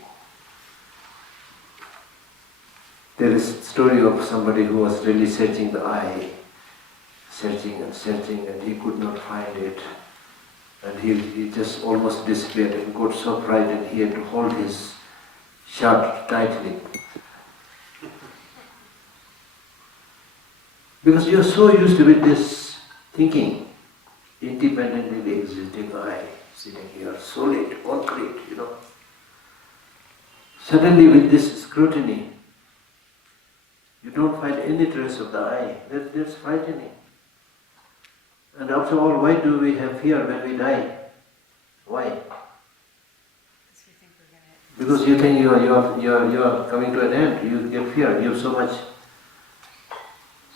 There is a story of somebody who was really searching the I, searching, and he could not find it. And he just almost despaired and got so frightened he had to hold his shirt tightly. Because you are so used to with this thinking, independently existing I, sitting here, solid, concrete, Suddenly with this scrutiny, you don't find any trace of the I. That's frightening. And after all, why do we have fear when we die? Why? Because we think we're going to Because you think you are coming to an end, you get fear, you have so much.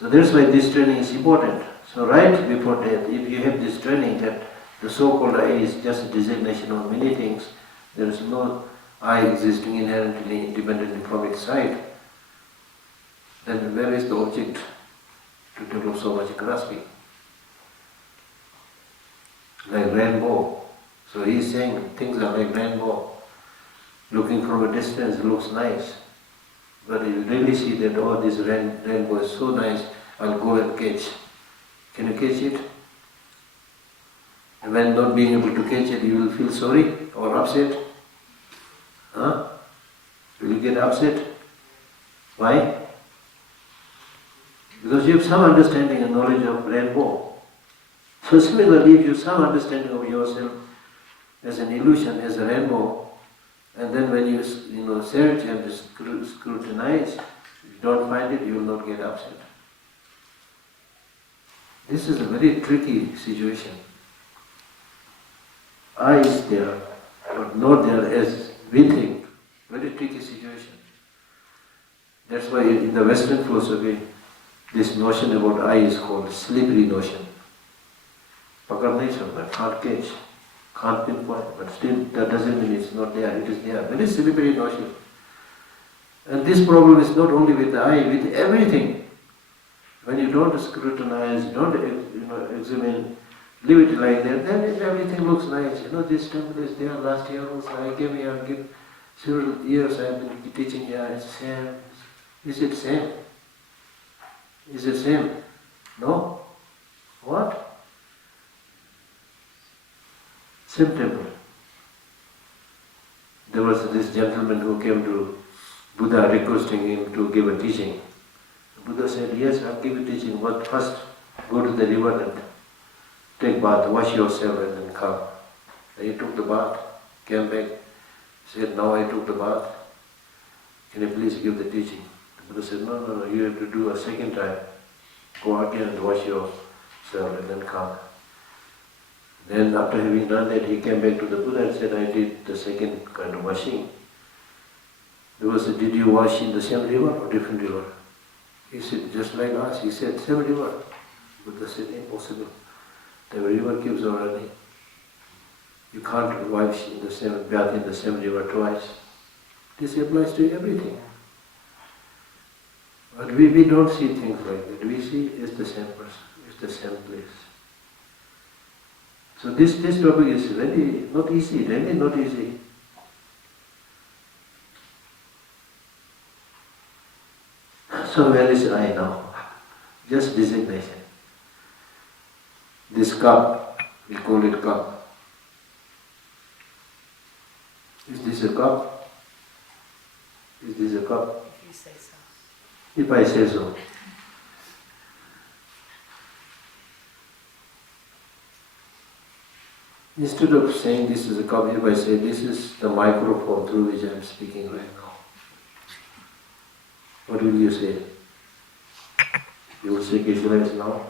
So that's why this training is important. So right before death, if you have this training that the so-called I is just a designation of many things, there is no I existing inherently independently from its side, then where is the object to develop so much grasping? Like rainbow. So he is saying things are like rainbow. Looking from a distance looks nice. But you really see that, oh, this rainbow is so nice, I'll go and catch. Can you catch it? And when not being able to catch it, you will feel sorry or upset. Huh? Will you get upset? Why? Because you have some understanding and knowledge of rainbow. So similarly, if you have some understanding of yourself as an illusion, as a rainbow, and then when you search and scrutinize, if you don't find it, you will not get upset. This is a very tricky situation. I is there, but not there as we think. Very tricky situation. That's why in the Western philosophy, this notion about I is called slippery notion. Pakad nahi sakta, can't catch, can't pinpoint, but still that doesn't mean it's not there, it is there. Very slippery notion. And this problem is not only with the I, with everything. When you don't scrutinize, don't examine, leave it like that, then everything looks nice. This temple is there, last year also I came here, several years I have been teaching here, it's same. Is it same? Is it same? No? What? Same temple. There was this gentleman who came to Buddha requesting him to give a teaching. Buddha said, yes, I'll give you teaching, but first go to the river and take bath, wash yourself and then come. Then he took the bath, came back, said, now I took the bath, can you please give the teaching? The Buddha said, no, you have to do a second time. Go again and wash yourself and then come. Then after having done that, he came back to the Buddha and said, I did the second kind of washing. The Buddha said, did you wash in the same river or different river? He said, just like us. He said, same river. Buddha said, impossible. The river keeps on running. You can't wash in the same bath in the same river twice. This applies to everything. But we don't see things like that. We see it's the same person, it's the same place. So this topic is very not easy, really not easy. So where is I now? Just designation. This cup, we call it cup. Is this a cup? Is this a cup? If you say so. If I say so. Instead of saying this is a cup, if I say this is the microphone through which I am speaking right now, what will you say? You will say Geshe Lhakdor now.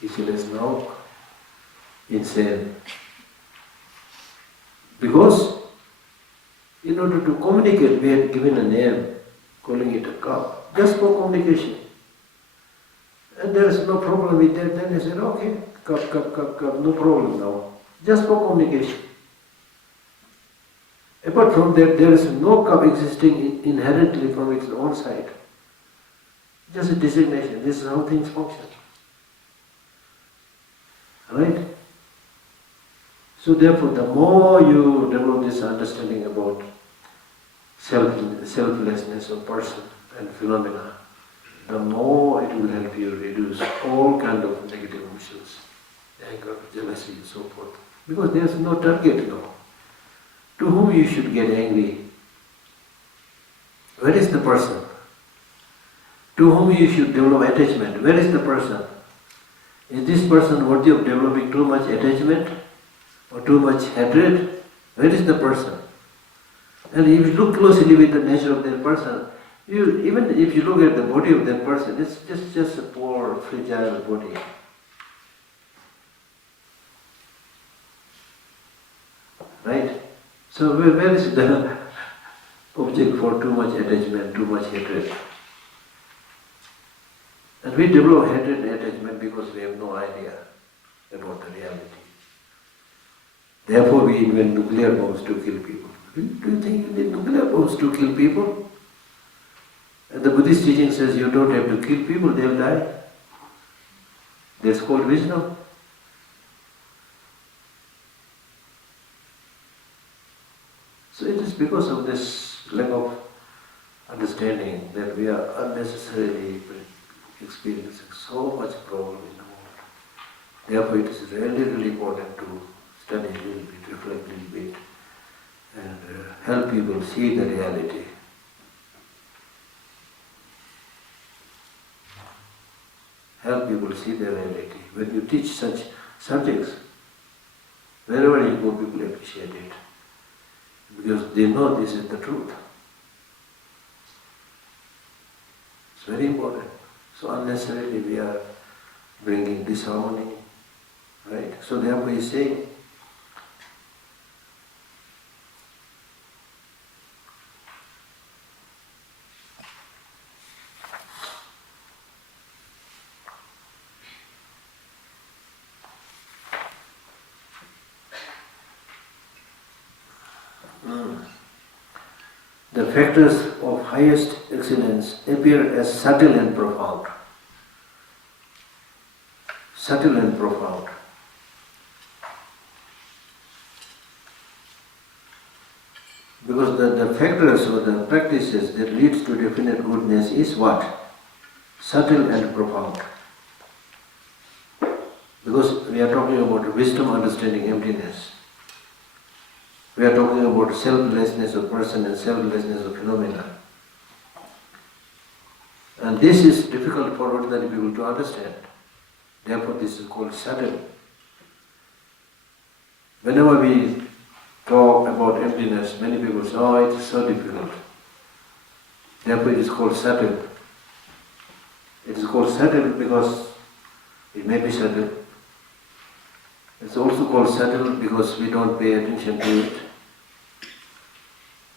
Geshe Lhakdor now. Insane. Because in order to communicate, we had given a name, calling it a cup, just for communication. And there is no problem with that. Then I said, okay, cup, no problem now. Just for communication. Apart from that, there is no cup existing inherently from its own side. Just a designation. This is how things function. Right? So therefore, the more you develop this understanding about selflessness of person and phenomena, the more it will help you reduce all kind of negative emotions, anger, jealousy, and so forth. Because there is no target now. To whom you should get angry? Where is the person? To whom you should develop attachment? Where is the person? Is this person worthy of developing too much attachment or too much hatred? Where is the person? And if you look closely with the nature of that person, even if you look at the body of that person, it's just a poor, fragile body. Right? So where is the object for too much attachment, too much hatred? And we develop hatred and attachment because we have no idea about the reality. Therefore we invent nuclear bombs to kill people. Do you think you need nuclear bombs to kill people? And the Buddhist teaching says you don't have to kill people, they'll die. That's called wisdom. So it is because of this lack of understanding that we are unnecessarily experiencing so much problem in the world. Therefore it is really, really important to study a little bit, reflect a little bit, and help people see the reality. Help people see the reality. When you teach such subjects, wherever you go, people appreciate it. Because they know this is the truth. It's very important. So unnecessarily we are bringing disharmony, right? So therefore he is saying, the factors of highest excellence appear as subtle and profound. Subtle and profound. Because the factors or the practices that leads to definite goodness is what? Subtle and profound. Because we are talking about wisdom, understanding emptiness. We are talking about selflessness of person and selflessness of phenomena. And this is difficult for ordinary people to understand. Therefore this is called subtle. Whenever we talk about emptiness, many people say, oh, it is so difficult. Therefore it is called subtle. It is called subtle because it may be subtle. It's also called subtle because we don't pay attention to it.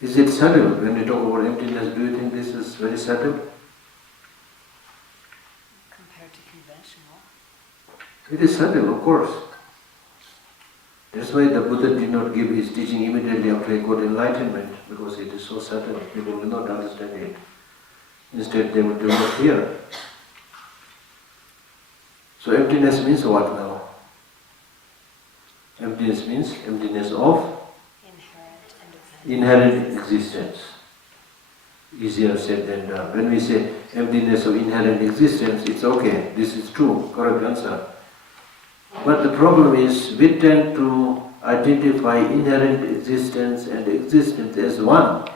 Is it subtle? When we talk about emptiness, do you think this is very subtle? Compared to conventional. It is subtle, of course. That's why the Buddha did not give his teaching immediately after he got enlightenment, because it is so subtle, people will not understand it. Instead, they will develop fear. So emptiness means what now? Emptiness means emptiness of inherent existence. Easier said than done. When we say emptiness of inherent existence, it's okay, this is true, correct answer. But the problem is, we tend to identify inherent existence and existence as one.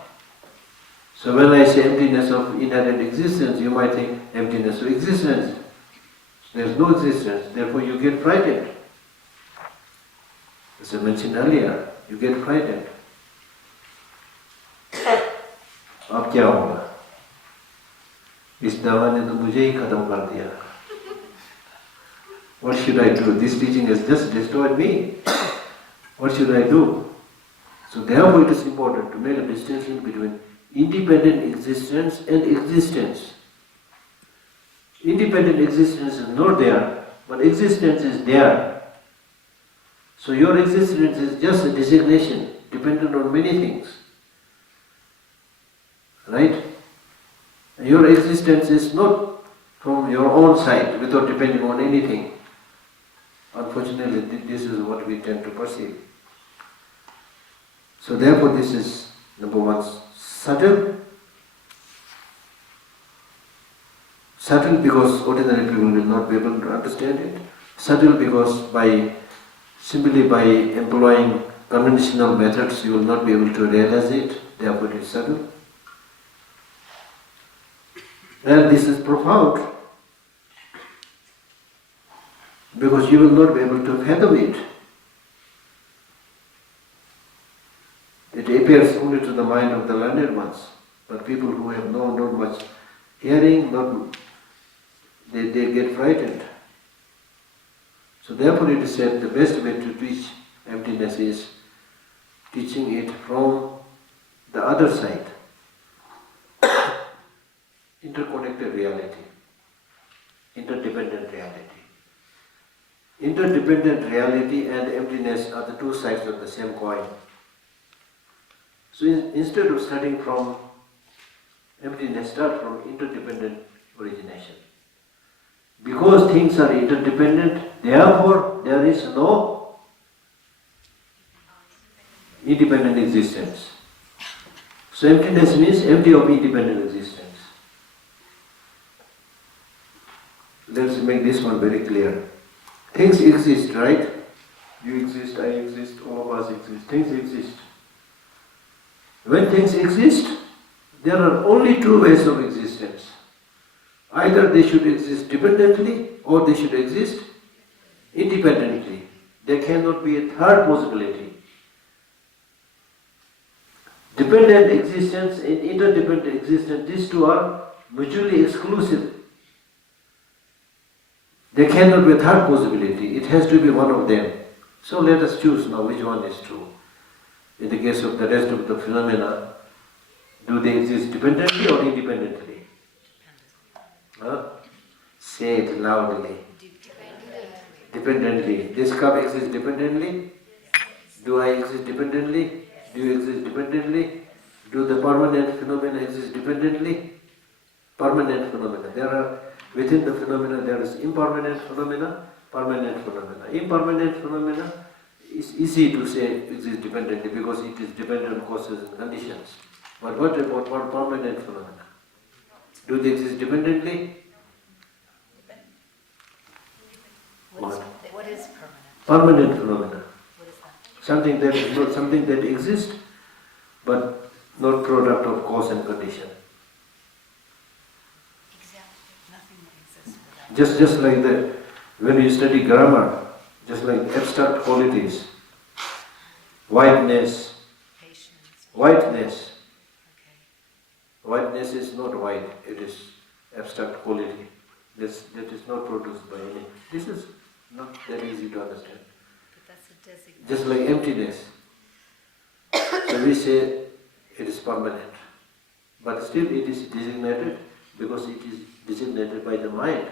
So when I say emptiness of inherent existence, you might think emptiness of existence. There's no existence, therefore you get frightened. As I mentioned earlier, you get frightened. अब क्या होगा? इस दवा ने तो मुझे ही खत्म कर दिया. What should I do? This teaching has just destroyed me. What should I do? So therefore it is important to make a distinction between independent existence and existence. Independent existence is not there, but existence is there. So your existence is just a designation, dependent on many things. Right? Your existence is not from your own side, without depending on anything. Unfortunately, this is what we tend to perceive. So therefore this is, number one, subtle. Subtle because ordinary people will not be able to understand it. Subtle because simply by employing conventional methods you will not be able to realize it, therefore it is subtle. And this is profound because you will not be able to fathom it. It appears only to the mind of the learned ones, but people who have not much hearing, they get frightened. So therefore it is said the best way to teach emptiness is teaching it from the other side. Interconnected reality, interdependent reality. Interdependent reality and emptiness are the two sides of the same coin. So instead of starting from emptiness, start from interdependent origination. Because things are interdependent, therefore there is no independent existence. So emptiness means empty of independent existence. Let's make this one very clear. Things exist, right? You exist, I exist, all of us exist. Things exist. When things exist, there are only two ways of existence. Either they should exist dependently or they should exist independently. There cannot be a third possibility. Dependent existence and interdependent existence, these two are mutually exclusive. There cannot be a third possibility. It has to be one of them. So let us choose now which one is true. In the case of the rest of the phenomena, do they exist dependently or independently? Say it loudly. Dependently. This cup exists dependently? Do I exist dependently? Do you exist dependently? Do the permanent phenomena exist dependently? Permanent phenomena. There are, within the phenomena there is impermanent phenomena, permanent phenomena. Impermanent phenomena is easy to say exist dependently because it is dependent on causes and conditions. But what about permanent phenomena? Do they exist dependently? What is permanent? Permanent phenomena. What is that? Something that is not something that exists, but not product of cause and condition. Exactly. Nothing that exists without. Just like that, when you study grammar, just like abstract qualities, whiteness, Patience. whiteness. Okay. Whiteness is not white; it is abstract quality. That is not produced by any. This is not that easy to understand. But that's a designation. Just like emptiness. So we say it is permanent. But still it is designated because it is designated by the mind.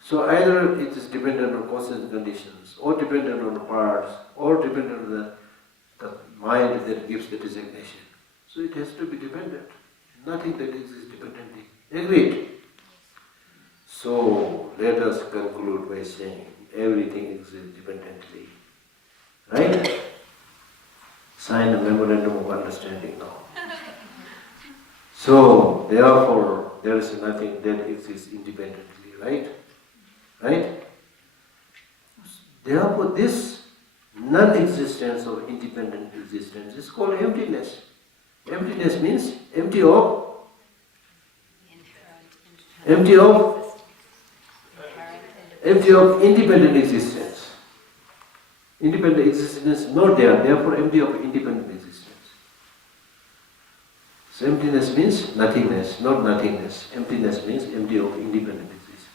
So either it is dependent on causes and conditions, or dependent on the parts, or dependent on the mind that gives the designation. So it has to be dependent. Nothing that exists dependently. Agreed? So let us conclude by saying everything exists dependently. Right? Sign a memorandum of understanding now. So therefore there is nothing that exists independently, right? Right? Therefore this non-existence of independent existence is called emptiness. Emptiness means empty of independent existence. Independent existence is not there, therefore empty of independent existence. So emptiness means nothingness, not nothingness. Emptiness means empty of independent existence.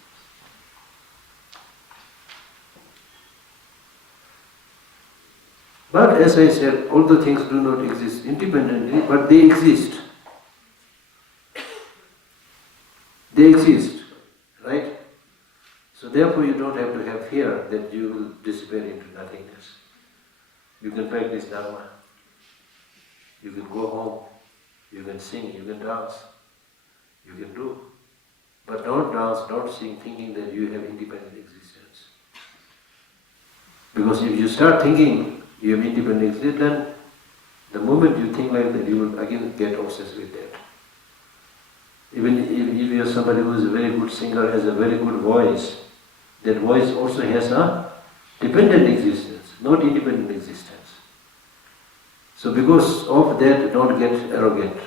But as I said, all the things do not exist independently, but they exist. They exist, right? So therefore you don't have to have fear that you will disappear into nothingness. You can practice Dharma. You can go home. You can sing, you can dance. You can do. But don't dance, don't sing thinking that you have independent existence. Because if you start thinking you have independent existence, then the moment you think like that, you will again get obsessed with that. Even if you are somebody who is a very good singer, has a very good voice, that voice also has a dependent existence, not independent existence. So because of that, don't get arrogant.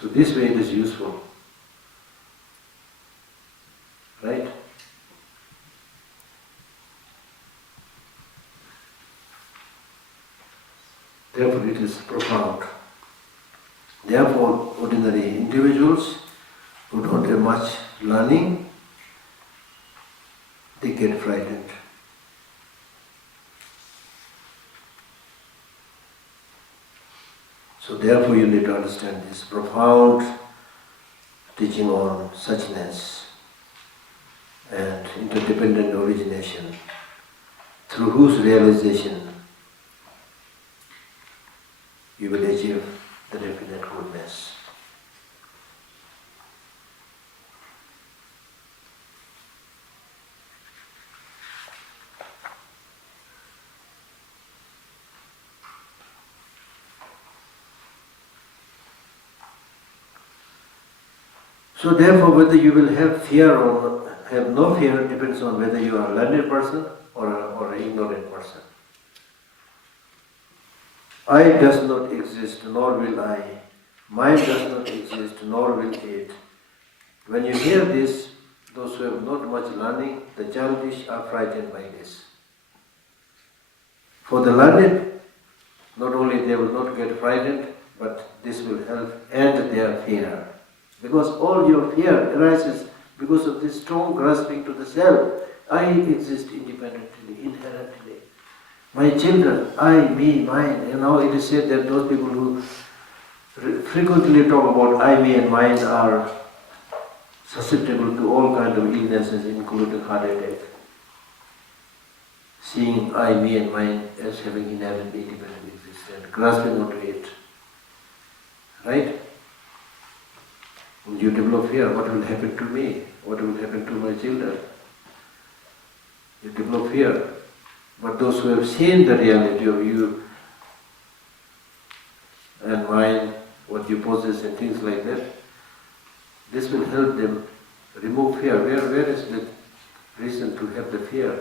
So this way it is useful. Right? Therefore it is profound. Therefore ordinary individuals who don't have much learning, they get frightened. So therefore you need to understand this profound teaching on suchness and interdependent origination, through whose realization you will achieve the definite goodness. So therefore, whether you will have fear or have no fear depends on whether you are a learned person or an ignorant person. I does not exist, nor will I. Mind does not exist, nor will it. When you hear this, those who have not much learning, the childish are frightened by this. For the learned, not only they will not get frightened, but this will help end their fear. Because all your fear arises because of this strong grasping to the self. I exist independently, inherently. My children, I, me, mine. You know, it is said that those people who frequently talk about I, me and mine are susceptible to all kinds of illnesses, including heart attack. Seeing I, me and mine as having inherent independent existence, grasping onto it. Right? You develop fear, what will happen to me? What will happen to my children? You develop fear. But those who have seen the reality of you and mind, what you possess and things like that, this will help them remove fear. Where is the reason to have the fear?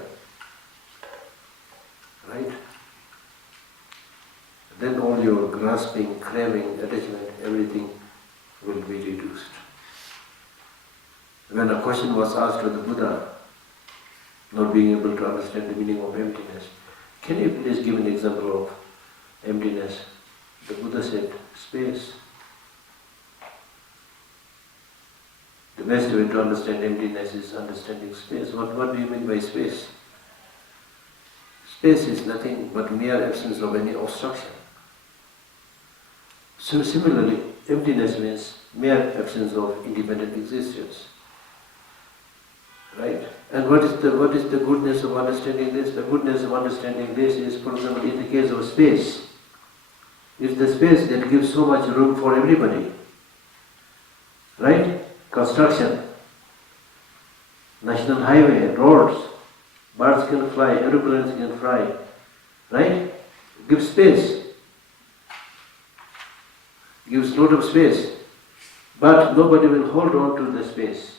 Right? Then all your grasping, craving, attachment, everything will be reduced. When a question was asked to the Buddha, not being able to understand the meaning of emptiness, can you please give an example of emptiness? The Buddha said, space. The best way to understand emptiness is understanding space. What do you mean by space? Space is nothing but mere absence of any obstruction. So similarly, emptiness means mere absence of independent existence. Right? And what is the goodness of understanding this? The goodness of understanding this is, for example, in the case of space, it's the space that gives so much room for everybody. Right? Construction, national highway, roads, birds can fly, aeroplanes can fly. Right? Gives space. Gives a lot of space. But nobody will hold on to the space.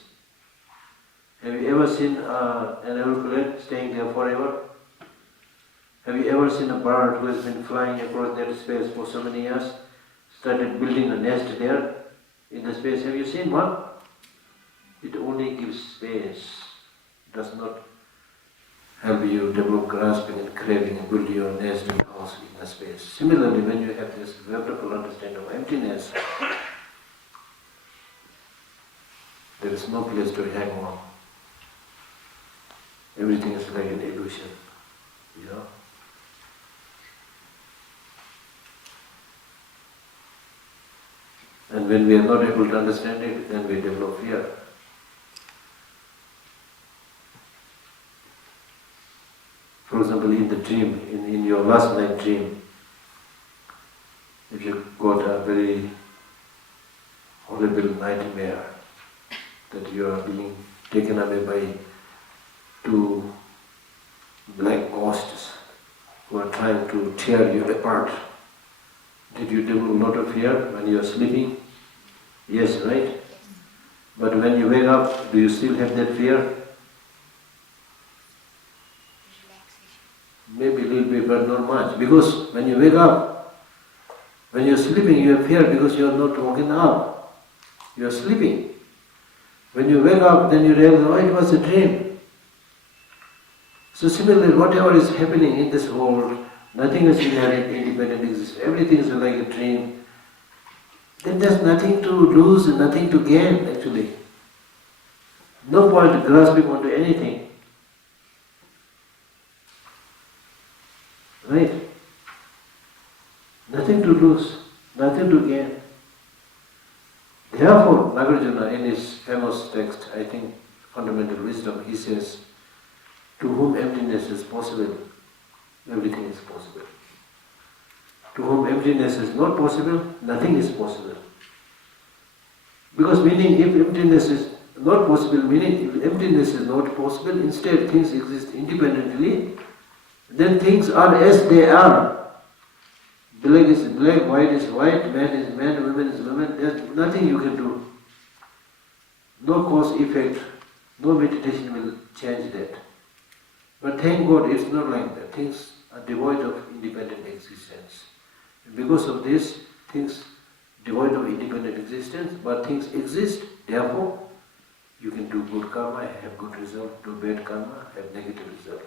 Have you ever seen an aeroplane staying there forever? Have you ever seen a bird who has been flying across that space for so many years, started building a nest there in the space? Have you seen one? It only gives space. It does not help you develop grasping and craving and build your nest and house in the space. Similarly, when you have this wonderful understanding of emptiness, there is no place to hang on. Everything is like an illusion, you know. And when we are not able to understand it, then we develop fear. For example, in the dream, in your last night dream, if you got a very horrible nightmare that you are being taken away by two black ghosts who are trying to tear you apart. Did you develop a lot of fear when you are sleeping? Yes, right? But when you wake up, do you still have that fear? Maybe a little bit, but not much. Because when you wake up, when you are sleeping, you have fear because you are not waking up. You are sleeping. When you wake up, then you realize, oh, it was a dream. So similarly, whatever is happening in this world, nothing is inherent, independent existence. Everything is like a dream. Then there's nothing to lose and nothing to gain, actually. No point grasping onto anything. Right? Nothing to lose, Nothing to gain. Therefore, Nagarjuna, in his famous text, I think, Fundamental Wisdom, he says, to whom emptiness is possible, everything is possible. To whom emptiness is not possible, nothing is possible. Because meaning, if emptiness is not possible, meaning if emptiness is not possible, instead things exist independently, then things are as they are. Black is black, white is white, man is man, woman is woman. There's nothing you can do. No cause effect, no meditation will change that. But thank God it's not like that. Things are devoid of independent existence. And because of this, things devoid of independent existence, but things exist, therefore you can do good karma, have good result, do bad karma, have negative result.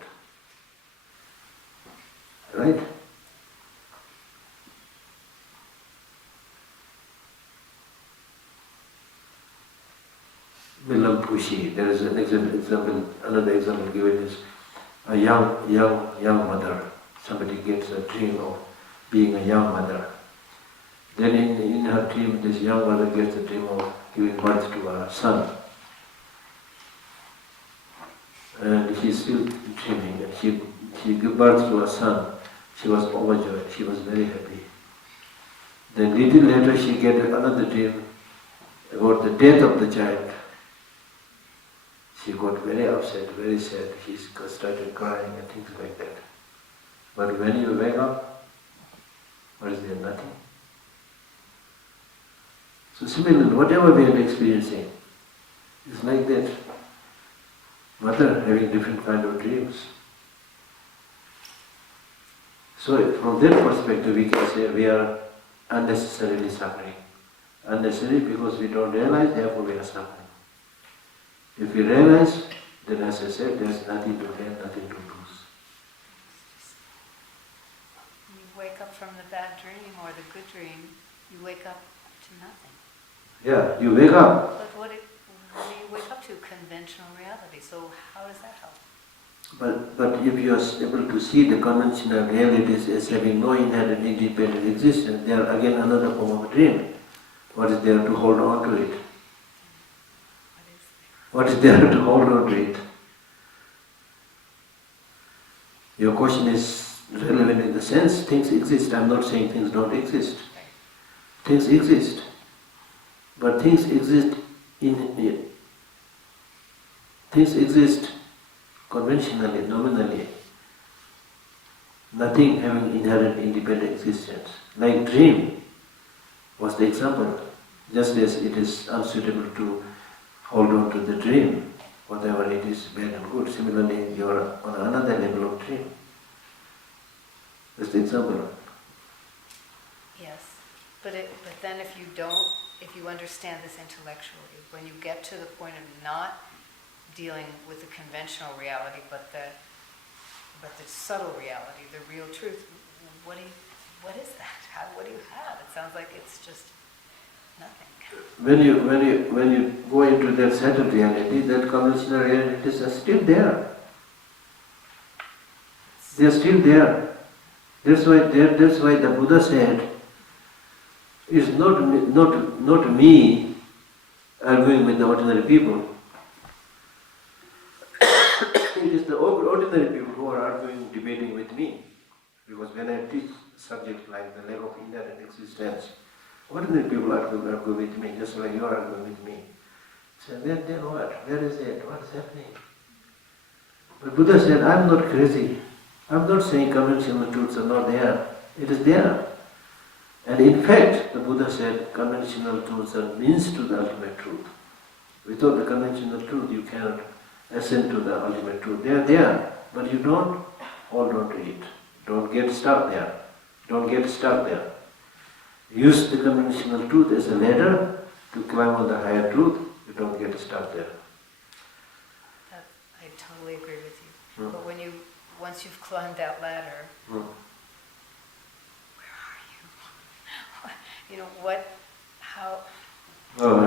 Right? Milam Pushi, there is another example given is a young mother. Somebody gets a dream of being a young mother. Then in her dream, this young mother gets a dream of giving birth to a son. And she's still dreaming, and she gave birth to a son. She was overjoyed, she was very happy. Then little later she gets another dream about the death of the child. She got very upset, very sad. She started crying and things like that. But when you wake up, what is there? Nothing. So similarly, whatever we are experiencing is like that. Mother having different kind of dreams. So from that perspective, we can say we are unnecessarily suffering. Unnecessary because we don't realize, therefore we are suffering. If we realize, then as I said, there's nothing to gain, nothing to lose. When you wake up from the bad dream or the good dream, you wake up to nothing. Yeah, you wake up. But what do you wake up to? Conventional reality. So how does that help? But if you are able to see the conventional realities as having no inherent independent existence, they are again another form of dream. What is there to hold on to it? What is there to hold on to it? Your question is relevant in the sense things exist. I'm not saying things don't exist. Things exist. But things exist things exist conventionally, nominally. Nothing having inherent independent existence. Like dream was the example. Just as it is unsuitable to hold on to the dream, whatever it is, bad and good. Similarly, you are on another level of dream. That's the example. Yes, but then if you understand this intellectually, when you get to the point of not dealing with the conventional reality, but the subtle reality, the real truth, what is that? What do you have? It sounds like it's just nothing. When you go into that settled reality, that conventional realities are still there. They are still there. That's why the Buddha said, it's not me arguing with the ordinary people. It is the ordinary people who are arguing, debating with me. Because when I teach subjects like the lack of inherent existence, ordinary people argue with me, just like you are arguing with me. So then what? Where is it? What is happening? But Buddha said, I'm not crazy. I'm not saying conventional truths are not there. It is there. And in fact, the Buddha said, conventional truths are means to the ultimate truth. Without the conventional truth, you cannot ascend to the ultimate truth. They are there, but you don't hold on to it. Don't get stuck there. Don't get stuck there. Use the conventional truth as a ladder to climb on the higher truth. You don't get stuck there. I totally agree with you. But once you've climbed that ladder, where are you? How? Oh,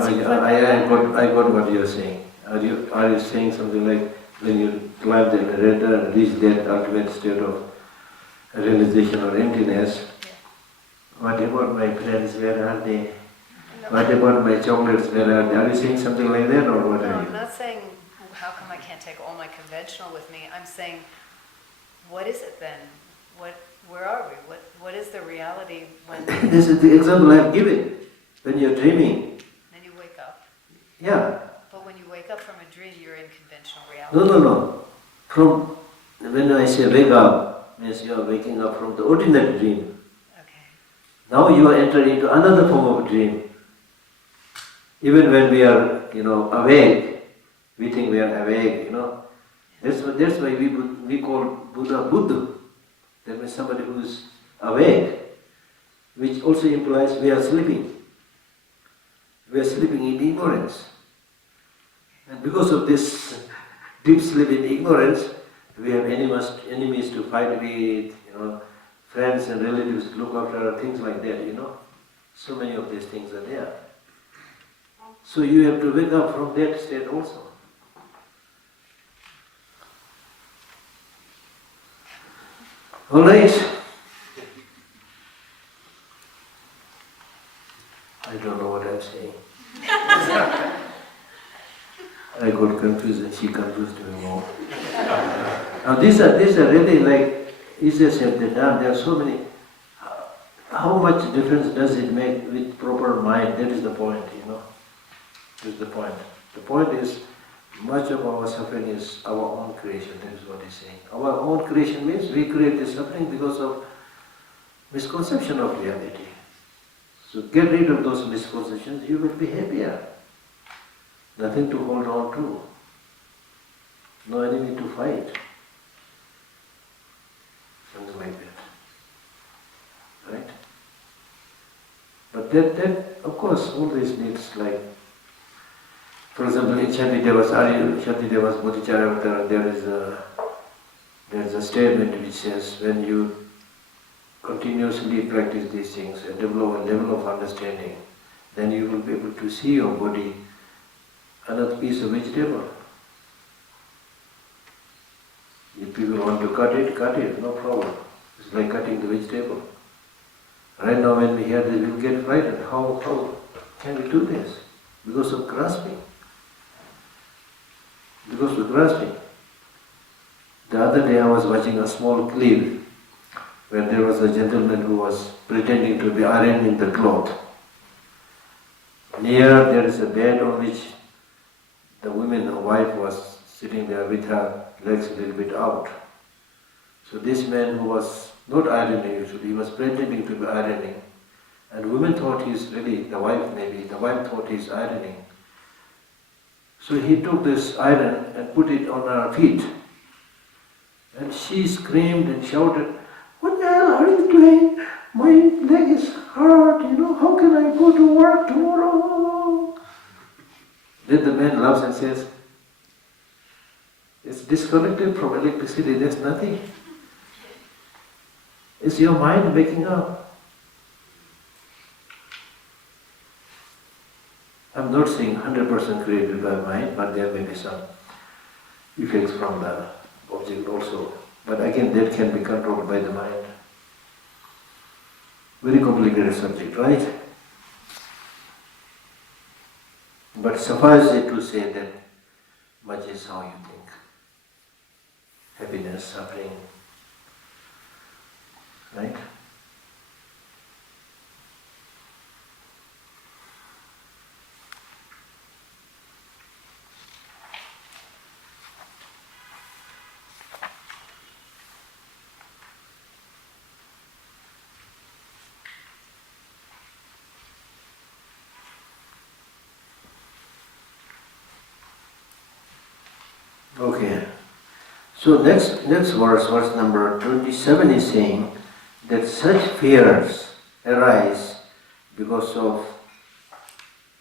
I got what you're saying. Are you saying something like when you climb the ladder and reach that ultimate state of realization or emptiness? Yeah. What about my friends, where are they? No, What about my chocolates, where are they? Are you saying something like that or what no, are I'm you? not saying, how come I can't take all my conventional with me? I'm saying, what is it then? Where are we? What is the reality when This is the example I have given. When you're dreaming, then you wake up? yeah. But when you wake up from a dream, you're in conventional reality. No. From when I say wake up, means you are waking up from the ordinary dream. Okay. Now you are entering into another form of dream. Even when we are, awake, we think we are awake, That's why we call Buddha Buddha. That means somebody who is awake, which also implies we are sleeping. We are sleeping in ignorance. And because of this deep sleep in ignorance, we have enemies to fight with, friends and relatives to look after, things like that, So many of these things are there. So you have to wake up from that state also. All right. I don't know what I'm saying. I got confused and she confused me more. Now these are really like easier said than done. There are so many. How much difference does it make with proper mind? That is the point, That is the point. The point is, much of our suffering is our own creation. That is what he's saying. Our own creation means we create the suffering because of misconception of reality. So get rid of those misconceptions, you will be happier. Nothing to hold on to. No enemy to fight. Something like that. Right? But that of course, all these needs, like, for example, in Shantideva's Bodhicharya, there is a statement which says, when you continuously practice these things and develop a level of understanding, then you will be able to see your body another piece of vegetable. If people want to cut it, no problem. It's like cutting the vegetable. Right now when we hear this, we'll get frightened. How can we do this? Because of grasping. Because of grasping. The other day I was watching a small clip where there was a gentleman who was pretending to be ironing the cloth. Near there is a bed on which the wife was sitting there with her legs a little bit out. So this man who was not ironing usually, he was pretending to be ironing. And women thought he's really, the wife thought he's ironing. So he took this iron and put it on her feet. And she screamed and shouted, "What the hell are you doing? My leg is hurt, how can I go to work tomorrow?" Then the man laughs and says, "It's disconnected from electricity, there's nothing. It's your mind waking up." I'm not saying 100% created by mind, but there may be some effects from the object also. But again, that can be controlled by the mind. Very complicated subject, right? But suffice it to say that much is how you think. Happiness, suffering, right? Okay. So next verse number 27 is saying that such fears arise because of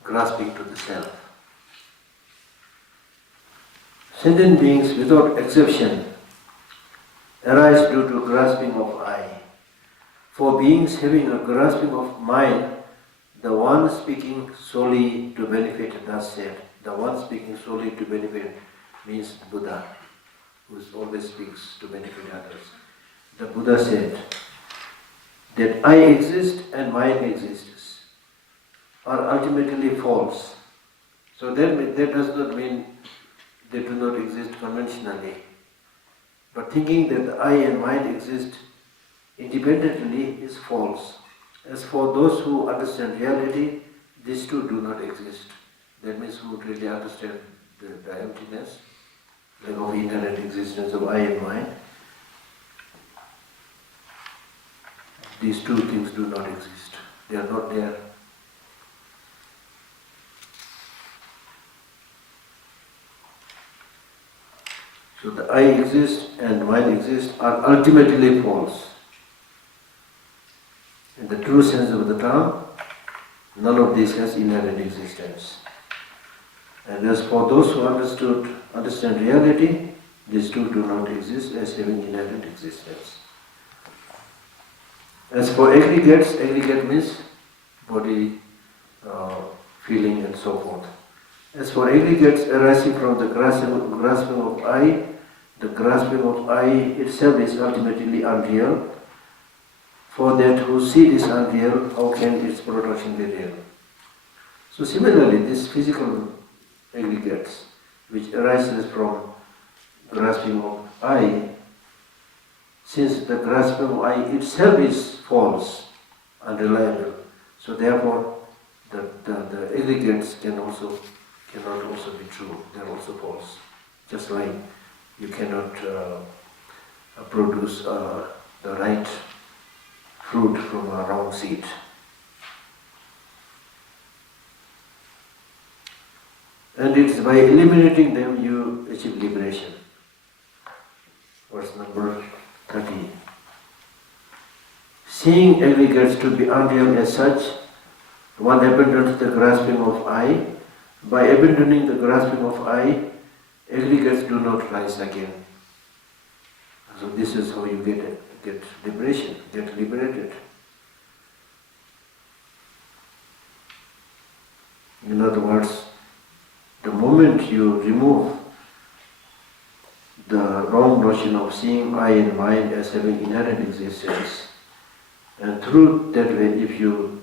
grasping to the self. Sentient beings without exception arise due to grasping of I. For beings having a grasping of mind, the one speaking solely to benefit, thus said. The one speaking solely to benefit means Buddha, who always speaks to benefit others. The Buddha said, that I exist and mine exists are ultimately false. So that does not mean they do not exist conventionally. But thinking that I and mine exist independently is false. As for those who understand reality, these two do not exist. That means who really understand the emptiness, like of inherent existence of I and mine. These two things do not exist. They are not there. So the I exist and mine exist are ultimately false. In the true sense of the term, none of this has inherent existence. And as for those who understand reality, these two do not exist as having inherent existence. As for aggregates, aggregate means body, feeling and so forth. As for aggregates arising from the grasping of I, the grasping of I itself is ultimately unreal. For that who see this unreal, how can its production be real? So similarly, these physical aggregates, which arises from grasping of I, since the grasping of I itself is false, unreliable, so therefore the aggregates cannot also be true, they are also false. Just like you cannot produce the right fruit from a wrong seed. And it's by eliminating them you achieve liberation. Verse number 30. Seeing aggregates to be unreal as such, one abandons the grasping of I. By abandoning the grasping of I, aggregates do not rise again. So this is how you get liberation, get liberated. In other words, the moment you remove the wrong notion of seeing I and mine as having inherent existence, and through that way, if you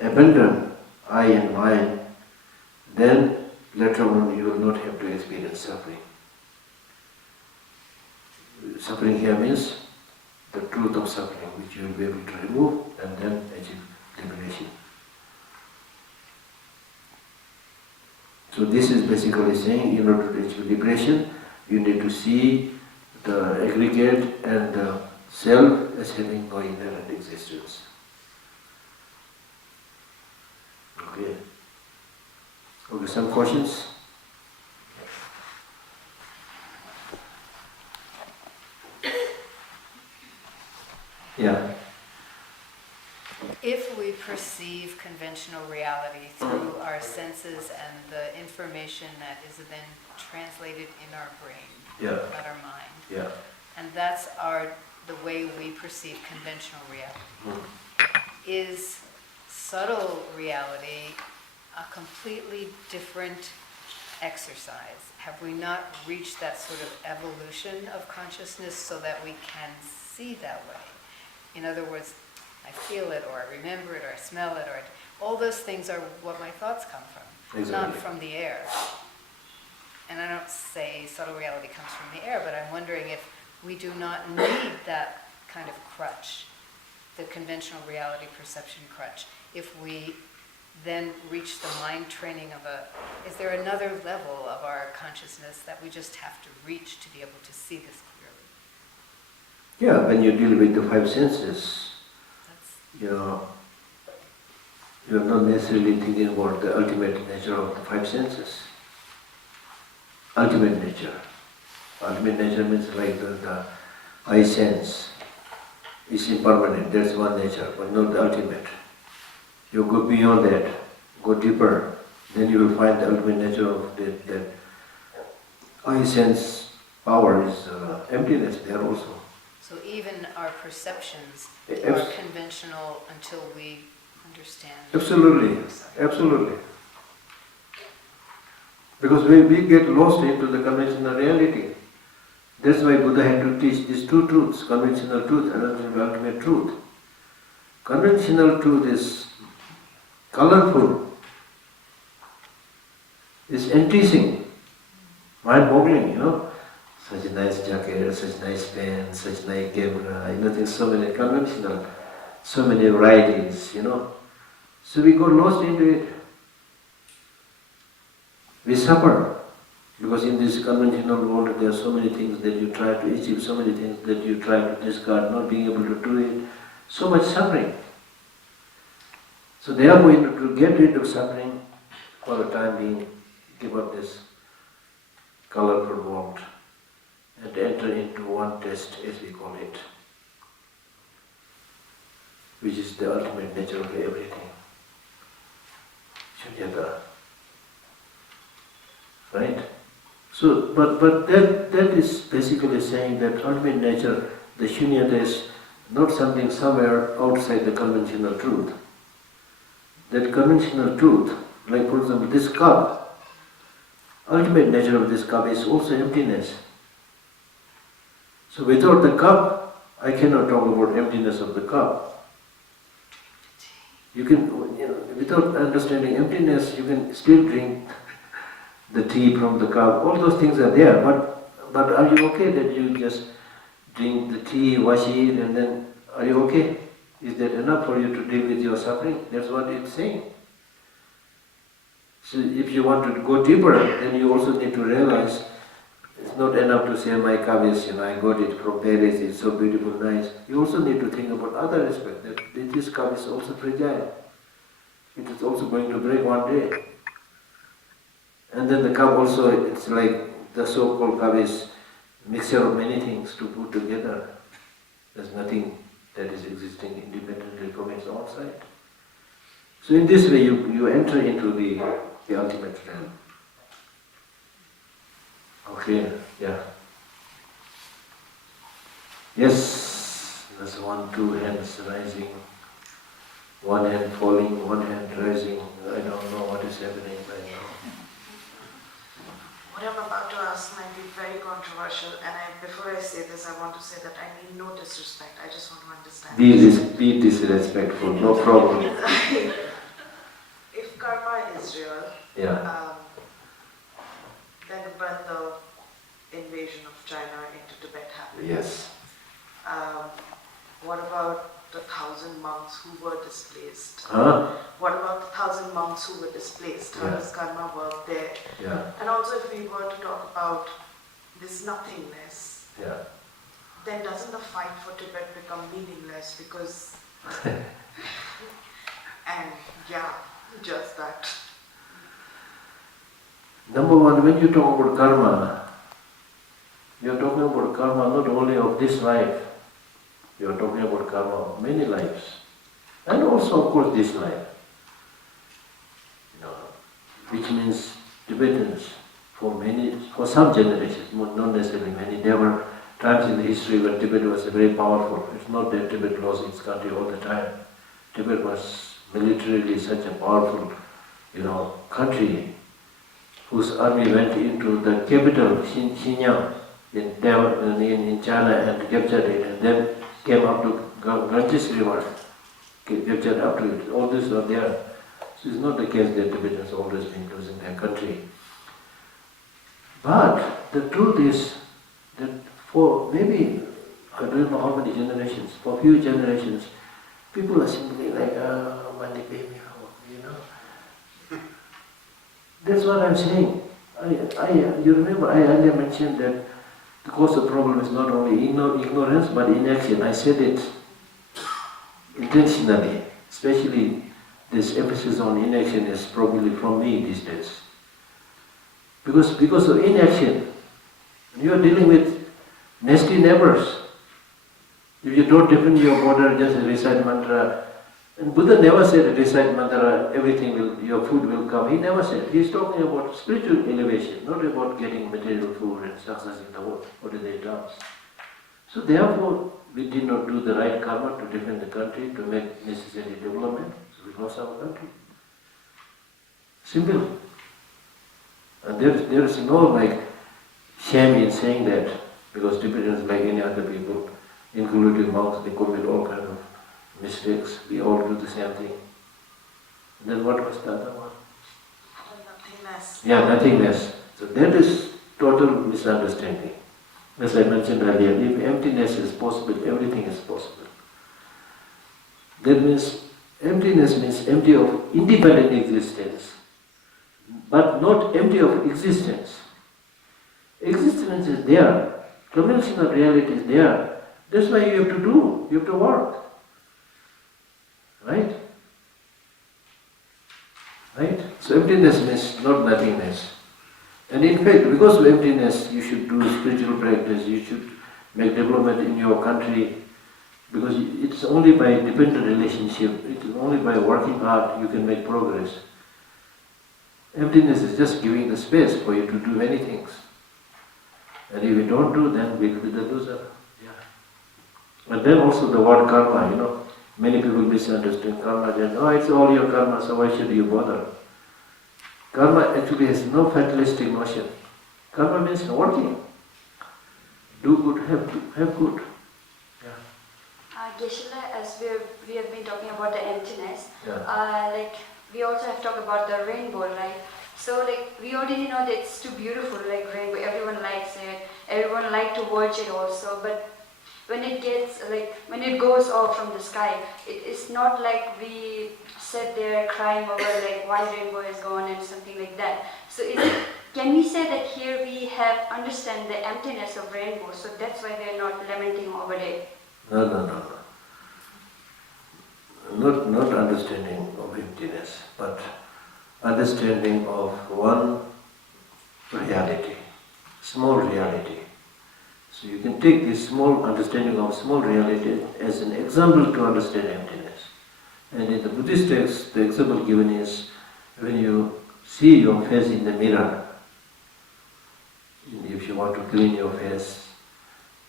abandon I and mine, then later on you will not have to experience suffering. Suffering here means the truth of suffering, which you will be able to remove and then achieve liberation. So this is basically saying, in order to achieve liberation, you need to see the aggregate and the self as having no inherent existence. Okay. Okay, some questions? Yeah. If we perceive conventional reality through our senses and the information that is then translated in our brain, not our mind, and that's the way we perceive conventional reality, is subtle reality a completely different exercise? Have we not reached that sort of evolution of consciousness so that we can see that way? In other words, I feel it, or I remember it, or I smell it, or all those things are what my thoughts come from, Exactly. not from the air. And I don't say subtle reality comes from the air, but I'm wondering if we do not need that kind of crutch, the conventional reality perception crutch, if we then reach the mind training of is there another level of our consciousness that we just have to reach to be able to see this clearly? Yeah, when you deal with the five senses, you're not necessarily thinking about the ultimate nature of the five senses. Ultimate nature. Ultimate nature means like the eye sense is impermanent, that's one nature, but not the ultimate. You go beyond that, go deeper, then you will find the ultimate nature of that eye sense power is emptiness there also. So even our perceptions are conventional until we understand. Absolutely, absolutely. Because we get lost into the conventional reality. That's why Buddha had to teach these two truths, conventional truth and ultimate truth. conventional truth is colorful, is enticing, mind-boggling, Such a nice jacket, such nice pen, such nice camera, there's so many conventional, so many varieties, So we go lost into it. We suffer, because in this conventional world there are so many things that you try to achieve, so many things that you try to discard, not being able to do it, so much suffering. So therefore, to get rid of suffering, for the time being, give up this colorful world and enter into one test, as we call it, which is the ultimate nature of everything. Shunyata. Right? So, but that is basically saying that ultimate nature, the shunyata, is not something somewhere outside the conventional truth. That conventional truth, like for example this cup, ultimate nature of this cup is also emptiness. So without the cup, I cannot talk about emptiness of the cup. You can, without understanding emptiness, you can still drink the tea from the cup. All those things are there, but are you okay that you just drink the tea, wash it, and then are you okay? Is that enough for you to deal with your suffering? That's what it's saying. So if you want to go deeper, then you also need to realize it's not enough to say my cup is, I got it from Paris, it's so beautiful, nice. You also need to think about other aspects, that this cup is also fragile. It is also going to break one day. And then the cup also, it's like the so-called cup is a mixture of many things to put together. There's nothing that is existing independently from its own side. So in this way you enter into the ultimate realm. Okay, yeah. Yes, there's 1, 2 hands rising, one hand falling, one hand rising. I don't know what is happening right now. What I'm about to ask might be very controversial, and before I say this, I want to say that I mean no disrespect. I just want to understand. Be disrespectful, no problem. If karma is real, Yeah. then when the invasion of China into Tibet happened, Yes. what about the 1,000 monks who were displaced? Huh? What about the 1,000 monks who were displaced? How Yeah. does karma work there? Yeah. And also, if we were to talk about this nothingness, Yeah. then doesn't the fight for Tibet become meaningless? Because, and yeah, just that. Number one, when you talk about karma, you are talking about karma not only of this life, you are talking about karma of many lives. And also, of course, this life. Which means Tibetans, for some generations, not necessarily many, there were times in the history when Tibet was very powerful. It's not that Tibet lost its country all the time. Tibet was militarily such a powerful, country whose army went into the capital, Xinjiang, in China, and captured it, and then came up to Ganges River, captured up to it. All this are there. So it's not the case that Tibetans always been losing their country. But the truth is that for maybe, I don't know how many generations, for a few generations, people are simply like, money baby, That's what I'm saying. You remember I earlier mentioned that the cause of problem is not only ignorance but inaction. I said it intentionally, especially this emphasis on inaction is probably from me these days. Because of inaction, you are dealing with nasty neighbors. If you don't defend your border, just recite mantra. And Buddha never said recite mantra, your food will come. He never said. He's talking about spiritual elevation, not about getting material food and success in the world, ordinary terms. So therefore, we did not do the right karma to defend the country, to make necessary development. So we lost our country. Simple. And there is no shame in saying that, because Tibetans, like any other people, including monks, they commit all kinds of mistakes, we all do the same thing. Then what was the other one? Nothingness. Yeah, nothingness. So that is total misunderstanding. As I mentioned earlier, if emptiness is possible, everything is possible. That means, emptiness means empty of independent existence, but not empty of existence. Existence is there, convincing of reality is there. That's why you have to do, you have to work. Right? Right? So emptiness means not nothingness. And in fact, because of emptiness, you should do spiritual practice, you should make development in your country, because it's only by dependent relationship, it's only by working hard you can make progress. Emptiness is just giving the space for you to do many things. And if you don't do, then we'll be the loser. Yeah. And then also the word karma, many people misunderstand karma. They know, it's all your karma, so why should you bother? Karma actually has no fatalistic notion. Karma means working. Do good, have good. Geshe, as we have been talking about the emptiness, Yeah. we also have talked about the rainbow, right? So we already know that it's too beautiful, like rainbow. Everyone likes it. Everyone like to watch it also. But when it gets when it goes off from the sky, it's not like we sit there crying over why rainbow is gone and something like that. So can we say that here we have understand the emptiness of rainbow? So that's why we are not lamenting over it. No. Not understanding of emptiness, but understanding of one reality, small reality. So you can take this small understanding of small reality as an example to understand emptiness. And in the Buddhist text, the example given is when you see your face in the mirror, if you want to clean your face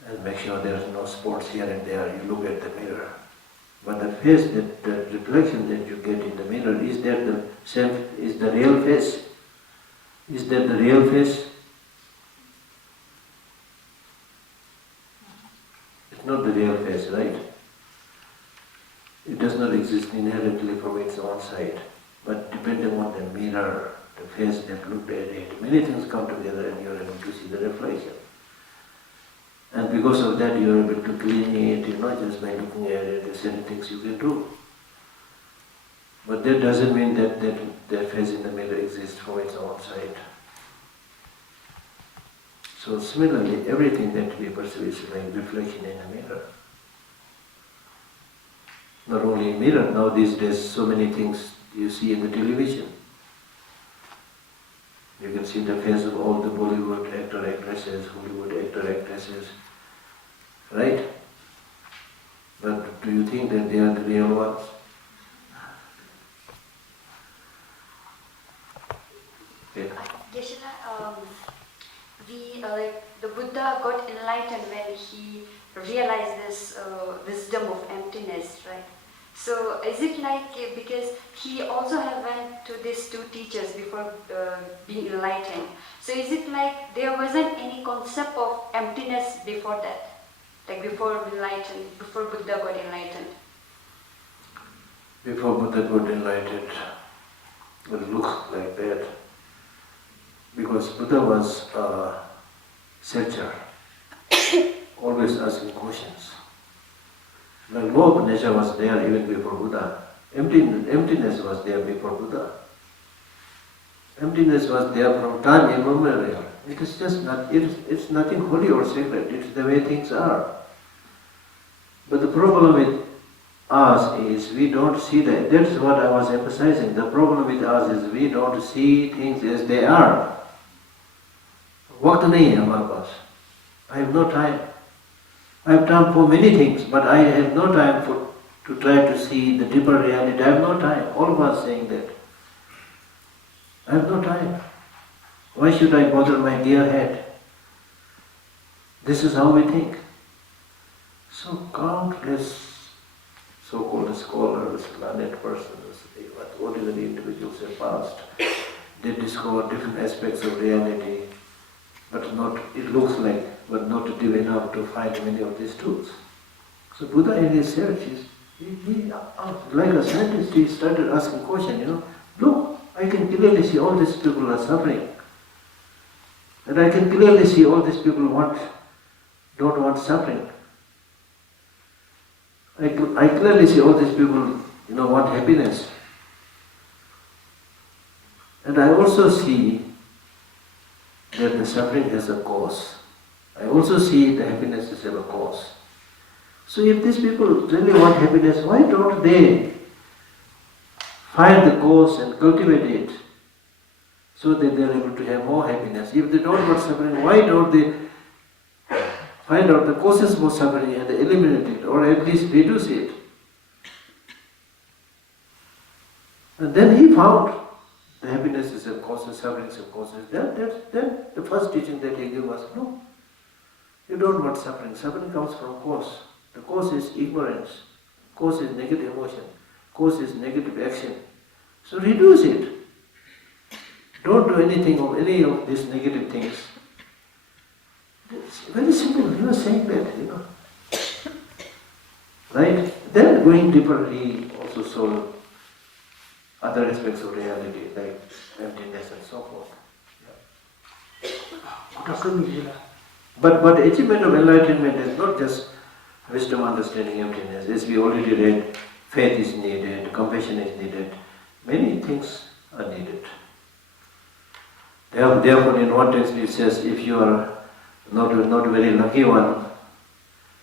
and make sure there is no spots here and there, you look at the mirror. But the face, the reflection that you get in the mirror, is that the same, is the real face? Is that the real face? It's not the real face, right? It does not exist inherently from its own side. But depending on the mirror, the face that looked at it, many things come together and you are able to see the reflection. And because of that you are able to clean it, just by looking at it, there's certain things you can do. But that doesn't mean that face in the mirror exists from its own side. So similarly, everything that we perceive is like reflection in a mirror. Not only in mirror, now these days so many things you see in the television. You can see the face of all the Bollywood actor, actresses, Hollywood actor, actresses, right? But do you think that they are the real ones? Yeah. Geshe, the Buddha got enlightened when he realized this wisdom of emptiness, right? So is it because he also have went to these two teachers before being enlightened? So is it there wasn't any concept of emptiness before that, before Buddha got enlightened? Before Buddha got enlightened, it looks like that. Because Buddha was a searcher, always asking questions. The law of nature was there even before Buddha. Emptiness was there before Buddha. Emptiness was there from time immemorial. It is just not. It's nothing holy or sacred. It's the way things are. But the problem with us is we don't see that. That's what I was emphasizing. The problem with us is we don't see things as they are. वक्त नहीं है हमारे पास. I have no time. I have time for many things, but I have no time to try to see the deeper reality. I have no time. All of us saying that. I have no time. Why should I bother my dear head? This is how we think. So countless so-called scholars, learned persons, ordinary individuals have passed. They discover different aspects of reality. But it looks like, but not deep enough to find many of these truths. So Buddha in his search like a scientist, he started asking questions, look, I can clearly see all these people are suffering. And I can clearly see all these people don't want suffering. I clearly see all these people, want happiness. And I also see that the suffering has a cause. I also see the happiness has a cause. So if these people really want happiness, why don't they find the cause and cultivate it so that they are able to have more happiness? If they don't want suffering, why don't they find out the causes for suffering and eliminate it, or at least reduce it? And then he found the happiness is a cause, the suffering is a cause. Then the first teaching that he gave us, no, you don't want suffering. Suffering comes from cause. The cause is ignorance. Cause is negative emotion. Cause is negative action. So reduce it. Don't do anything of any of these negative things. It's very simple, saying that, Right? Then going deeper, he also saw other aspects of reality, like emptiness and so forth. But achievement of enlightenment is not just wisdom, understanding, emptiness. As we already read, faith is needed, compassion is needed. Many things are needed. Therefore, in one text it says, if you are not a very lucky one,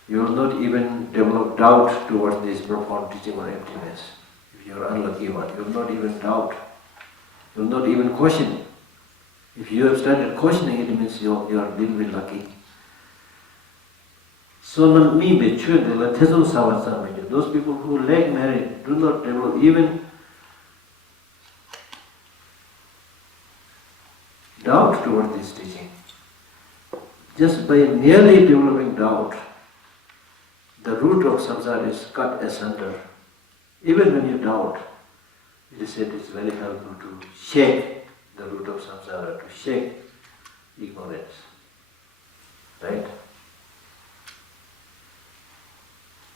you will not even develop doubt towards this profound teaching on emptiness. If you are unlucky one, you will not even doubt. You will not even question. If you have started questioning, it means you are a little bit lucky. So those people who lack merit do not develop even doubt toward this teaching. Just by merely developing doubt, the root of samsara is cut asunder. Even when you doubt, it is said it's very helpful to shake the root of samsara, to shake ignorance. Right?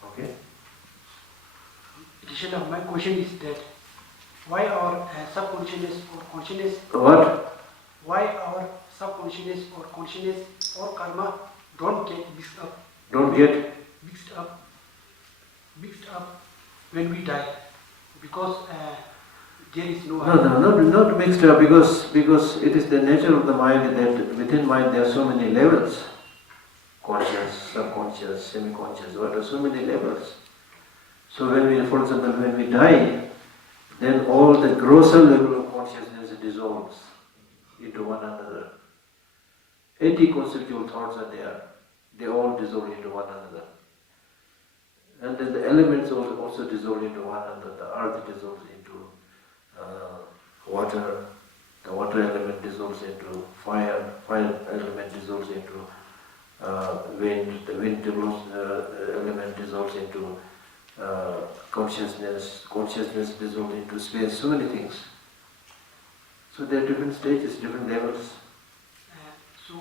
Okay? Additional, my question is that why our subconsciousness or consciousness? What? Why our subconsciousness or consciousness or karma don't get mixed up? Don't get Mixed up when we die, because there is no. Not mixed up, because it is the nature of the mind that within mind there are so many levels. Conscious, subconscious, semi-conscious, what are so many levels. So for example, when we die, then all the grosser level of consciousness dissolves into one another. 80 conceptual thoughts are there. They all dissolve into one another. And then the elements also dissolve into one another. The earth dissolves into water. The water element dissolves into fire. Fire element dissolves into wind. The wind element dissolves into consciousness. Consciousness dissolves into space. So many things. So there are different stages, different levels. So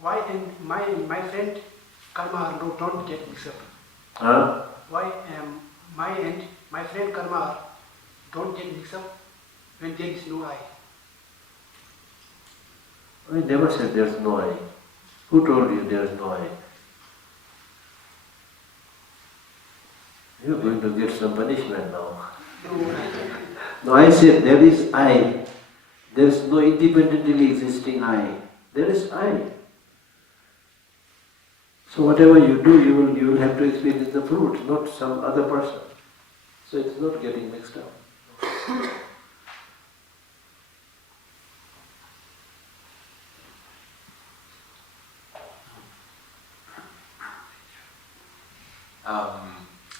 why in my friend karma don't get mixed up? Huh? Why my friend karma don't get mixed up when there is no I? I never said there is no I. Who told you there is no I? You are going to get some punishment now. No, I said there is I. There is no independently existing I. There is I. So whatever you do, you will have to experience the fruit, not some other person. So it's not getting mixed up.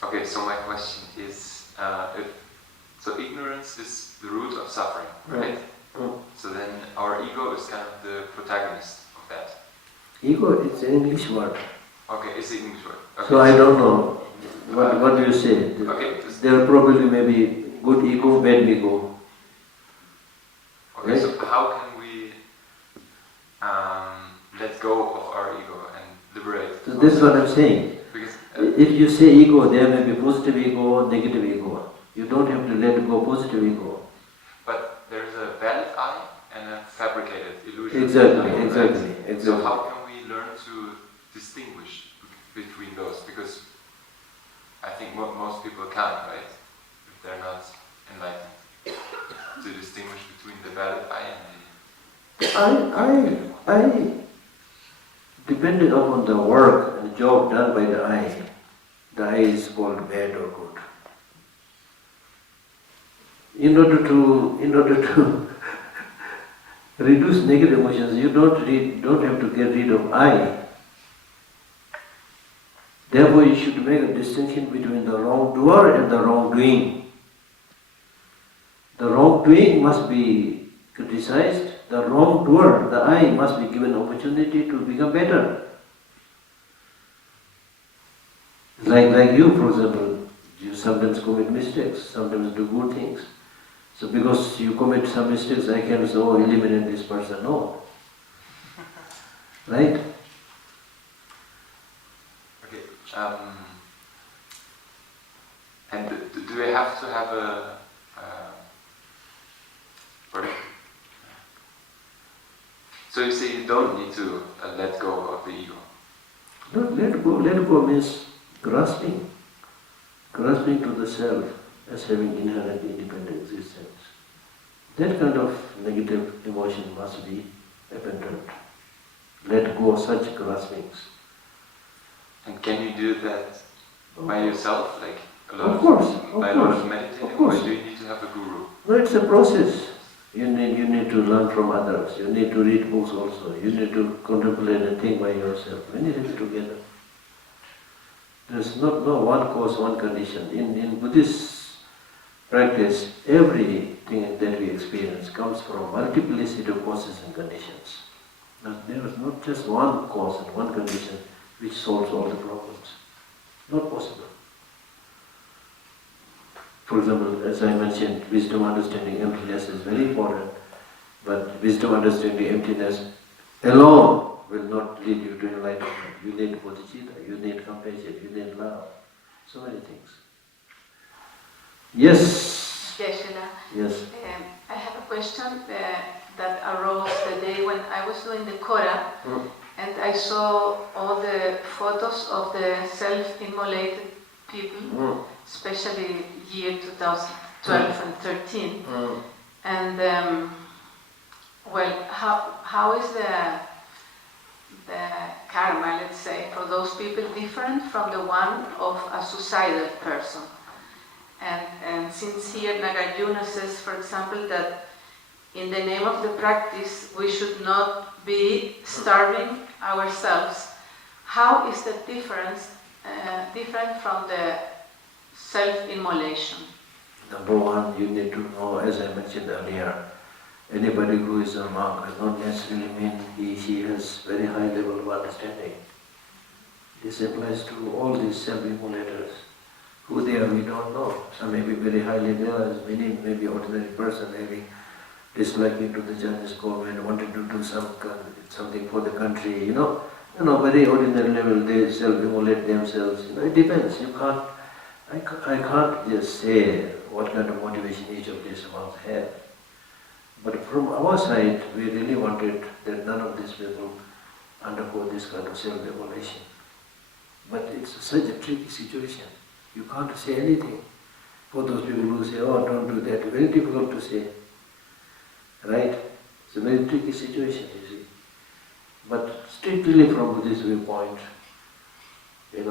Okay, so my question is, so ignorance is the root of suffering, right? So then our ego is kind of the protagonist of that. Ego is an English word. Okay, it's the English word. Okay. So I don't know. What do you say? Okay. There probably may be good ego, bad ego. Okay, right? So how can we let go of our ego and liberate? So this is what I'm saying. Because If you say ego, there may be positive ego, negative ego. You don't have to let go positive ego. But there is a valid I and a fabricated illusion. Exactly, I, exactly, right? exactly. So how can we learn to distinguish between those? Because I think most people can't, right? If they're not enlightened. To distinguish between the valid I and I depending upon the work and job done by the I is called bad or good. In order to reduce negative emotions, you don't have to get rid of I. Therefore, you should make a distinction between the wrongdoer and the wrongdoing. The wrongdoing must be criticized. The wrongdoer, the I, must be given opportunity to become better. Like you, for example, you sometimes commit mistakes, sometimes do good things. So because you commit some mistakes, I can say, oh, eliminate this person. No. Right? okay. And do we have to have a pardon? So you say you don't need to let go of the ego. Not let go. Let go means grasping to the self as having inherent independent existence. That kind of negative emotion must be abandoned. Let go of such graspings. And can you do that by yourself, like alone? Of course, by alone meditating, of course. or do you need to have a guru? No, it's a process. You need to learn from others. You need to read books also. You need to contemplate and think by yourself. Many things together. There's not no one cause, one condition. In Buddhist practice, everything that we experience comes from multiplicity of causes and conditions. There is not just one cause and one condition which solves all the problems. Not possible. For example, as I mentioned, wisdom understanding emptiness is very important, but wisdom understanding emptiness alone will not lead you to enlightenment. You need bodhicitta, you need compassion, you need love, so many things. Yes? Geshe-la, Yes. I have a question that arose the day when I was doing the Kora, and I saw all the photos of the self-immolated people, especially year 2012 and 13. And well, how is the karma, let's say, for those people different from the one of a suicidal person? And since here Nagarjuna says, for example, that in the name of the practice we should not be starving ourselves, how is that difference different from the self-immolation? Number one, you need to know, as I mentioned earlier, anybody who is a monk does not necessarily mean she has very high level of understanding. This applies to all these self-immolators. Who they are, we don't know. Some may be very highly realized, many may be ordinary person having disliking to the Chinese government, wanting to do something for the country, you know, very ordinary level, they self-immolate themselves. It depends. I can't just say what kind of motivation each of these monks have. But from our side, we really wanted that none of these people undergo this kind of self-immolation. But it's such a tricky situation. You can't say anything. For those people who say, oh, don't do that, very difficult to say. Right? It's a very tricky situation, you see. But strictly from Buddhist viewpoint, if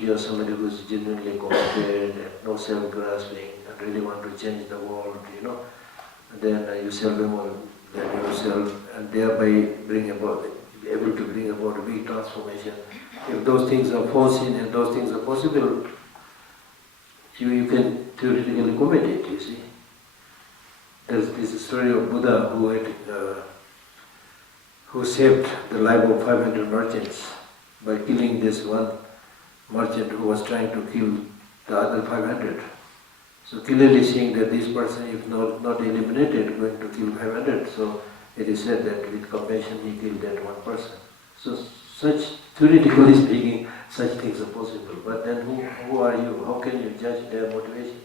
you are somebody who is genuinely committed, no self-grasping, and really want to change the world, then you self-immolate yourself and thereby be able to bring about a big transformation. If those things are foreseen and those things are possible, you can theoretically commit it, you see. There's this story of Buddha who saved the life of 500 merchants by killing this one merchant who was trying to kill the other 500. So clearly seeing that this person, if not eliminated, is going to kill 500. So it is said that with compassion he killed that one person. So such, theoretically speaking, such things are possible. But then who are you? How can you judge their motivation?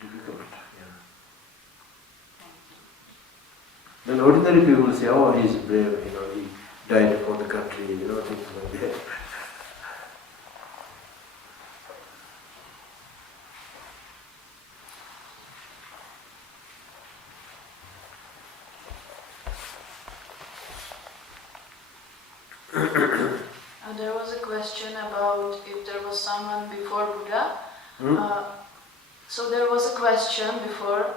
Difficult. Yeah. Then ordinary people say, oh, he's brave, he died for the country, things like that. There was a question about if there was someone before Buddha. So there was a question before,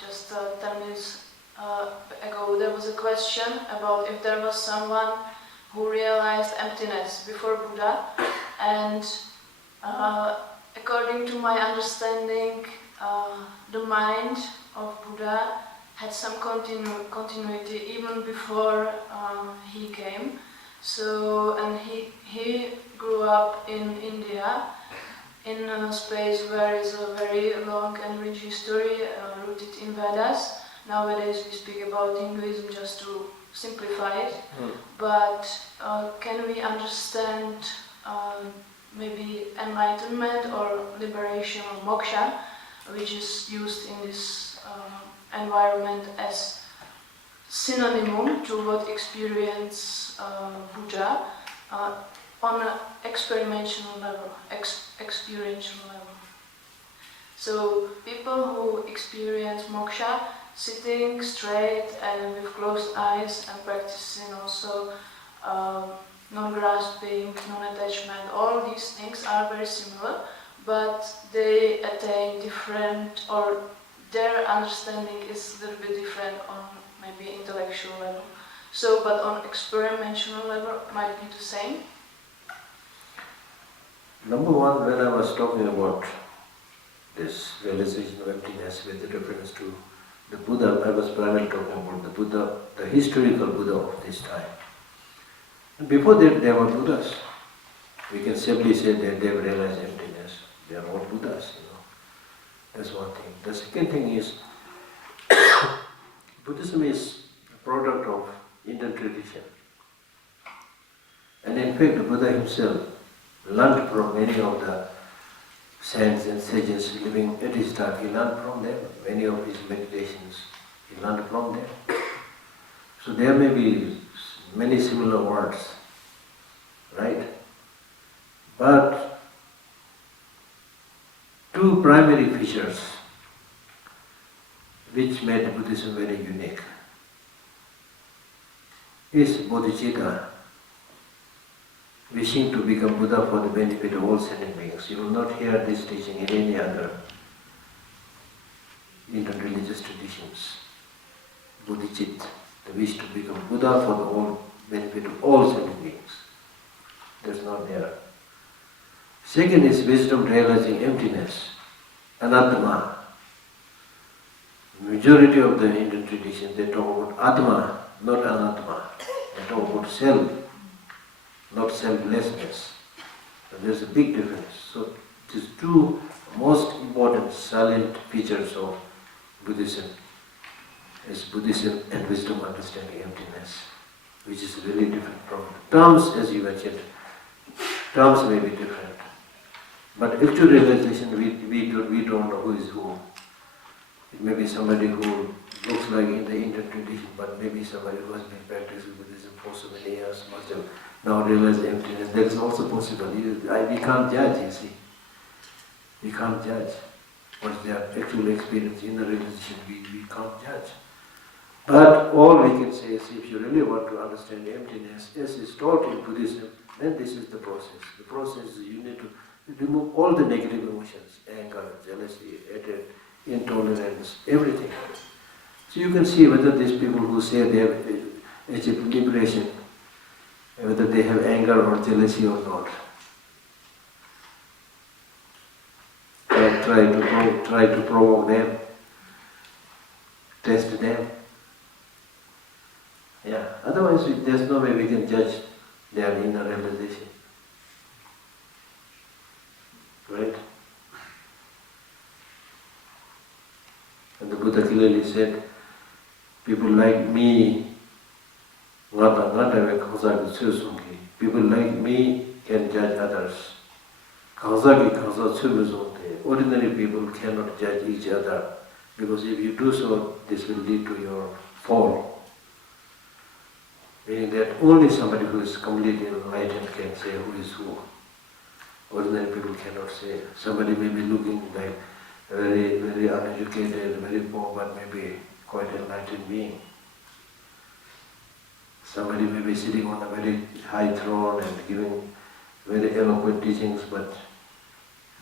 just 10 minutes ago, there was a question about if there was someone who realized emptiness before Buddha, and according to my understanding, the mind of Buddha had some continuity even before he came. So, and he grew up in India, in a space where is a very long and rich history rooted in Vedas. Nowadays we speak about Hinduism just to simplify it, but can we understand maybe enlightenment or liberation or moksha, which is used in this environment as synonym to what experience Buddha on an experiential level. So people who experience moksha sitting straight and with closed eyes and practicing also non-grasping, non-attachment, all these things are very similar, but they attain different, or their understanding is a little bit different on maybe intellectual level. So, but on experiential level might be the same. Number one, when I was talking about this realization of emptiness with reference to the Buddha, I was primarily talking about the Buddha, the historical Buddha of this time. And before that, there were Buddhas. We can simply say that they have realized emptiness. They are all Buddhas, That's one thing. The second thing is, Buddhism is a product of Indian tradition. And in fact, the Buddha himself learned from many of the saints and sages living at his time. He learned from them. Many of his meditations, he learned from them. So there may be many similar words, right? But two primary features which made Buddhism very unique is bodhicitta, wishing to become Buddha for the benefit of all sentient beings. You will not hear this teaching in any other Indian religious traditions. Bodhicitta, the wish to become Buddha for the whole benefit of all sentient beings. That's not there. Second is wisdom realizing emptiness, anatma. Majority of the Indian traditions, they talk about atma, not anatma. They talk about self, not selflessness. And there's a big difference. So these two most important salient features of Buddhism is Buddhism and wisdom understanding emptiness, which is really different from terms, as you mentioned. Terms may be different. But actual realization, we don't know who is who. It may be somebody who looks like in the Indian tradition, but maybe somebody who has been practicing Buddhism for so many years must have now realized emptiness. That is also possible. We can't judge, you see. We can't judge what their actual experience in the realization. We can't judge. But all we can say is, if you really want to understand emptiness, as is taught in Buddhism, then this is the process. The process is you need to remove all the negative emotions, anger, jealousy, hatred, intolerance, everything. So you can see whether these people who say they have achieved liberation, whether they have anger or jealousy or not. Try to provoke them, test them. Yeah. Otherwise, there's no way we can judge their inner realization. Right? And the Buddha clearly said, people like me, People like me can judge others. Ordinary people cannot judge each other, because if you do so, this will lead to your fall. Meaning that only somebody who is completely enlightened can say who is who. Ordinary people cannot say. Somebody may be looking like very, very uneducated, very poor, but maybe quite enlightened being. Somebody may be sitting on a very high throne and giving very eloquent teachings, but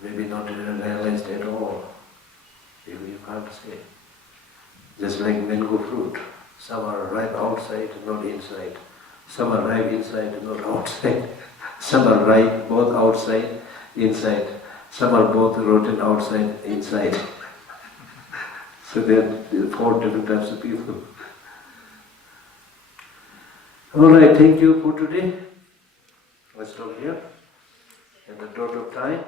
maybe not realized at all. You can't say. Just like mango fruit. Some are ripe outside, not inside. Some are ripe inside, not outside. Some are ripe both outside, inside. Some are both rotten outside, inside. So there are 4 different types of people. Alright, thank you for today. Let's stop here at the dot of time.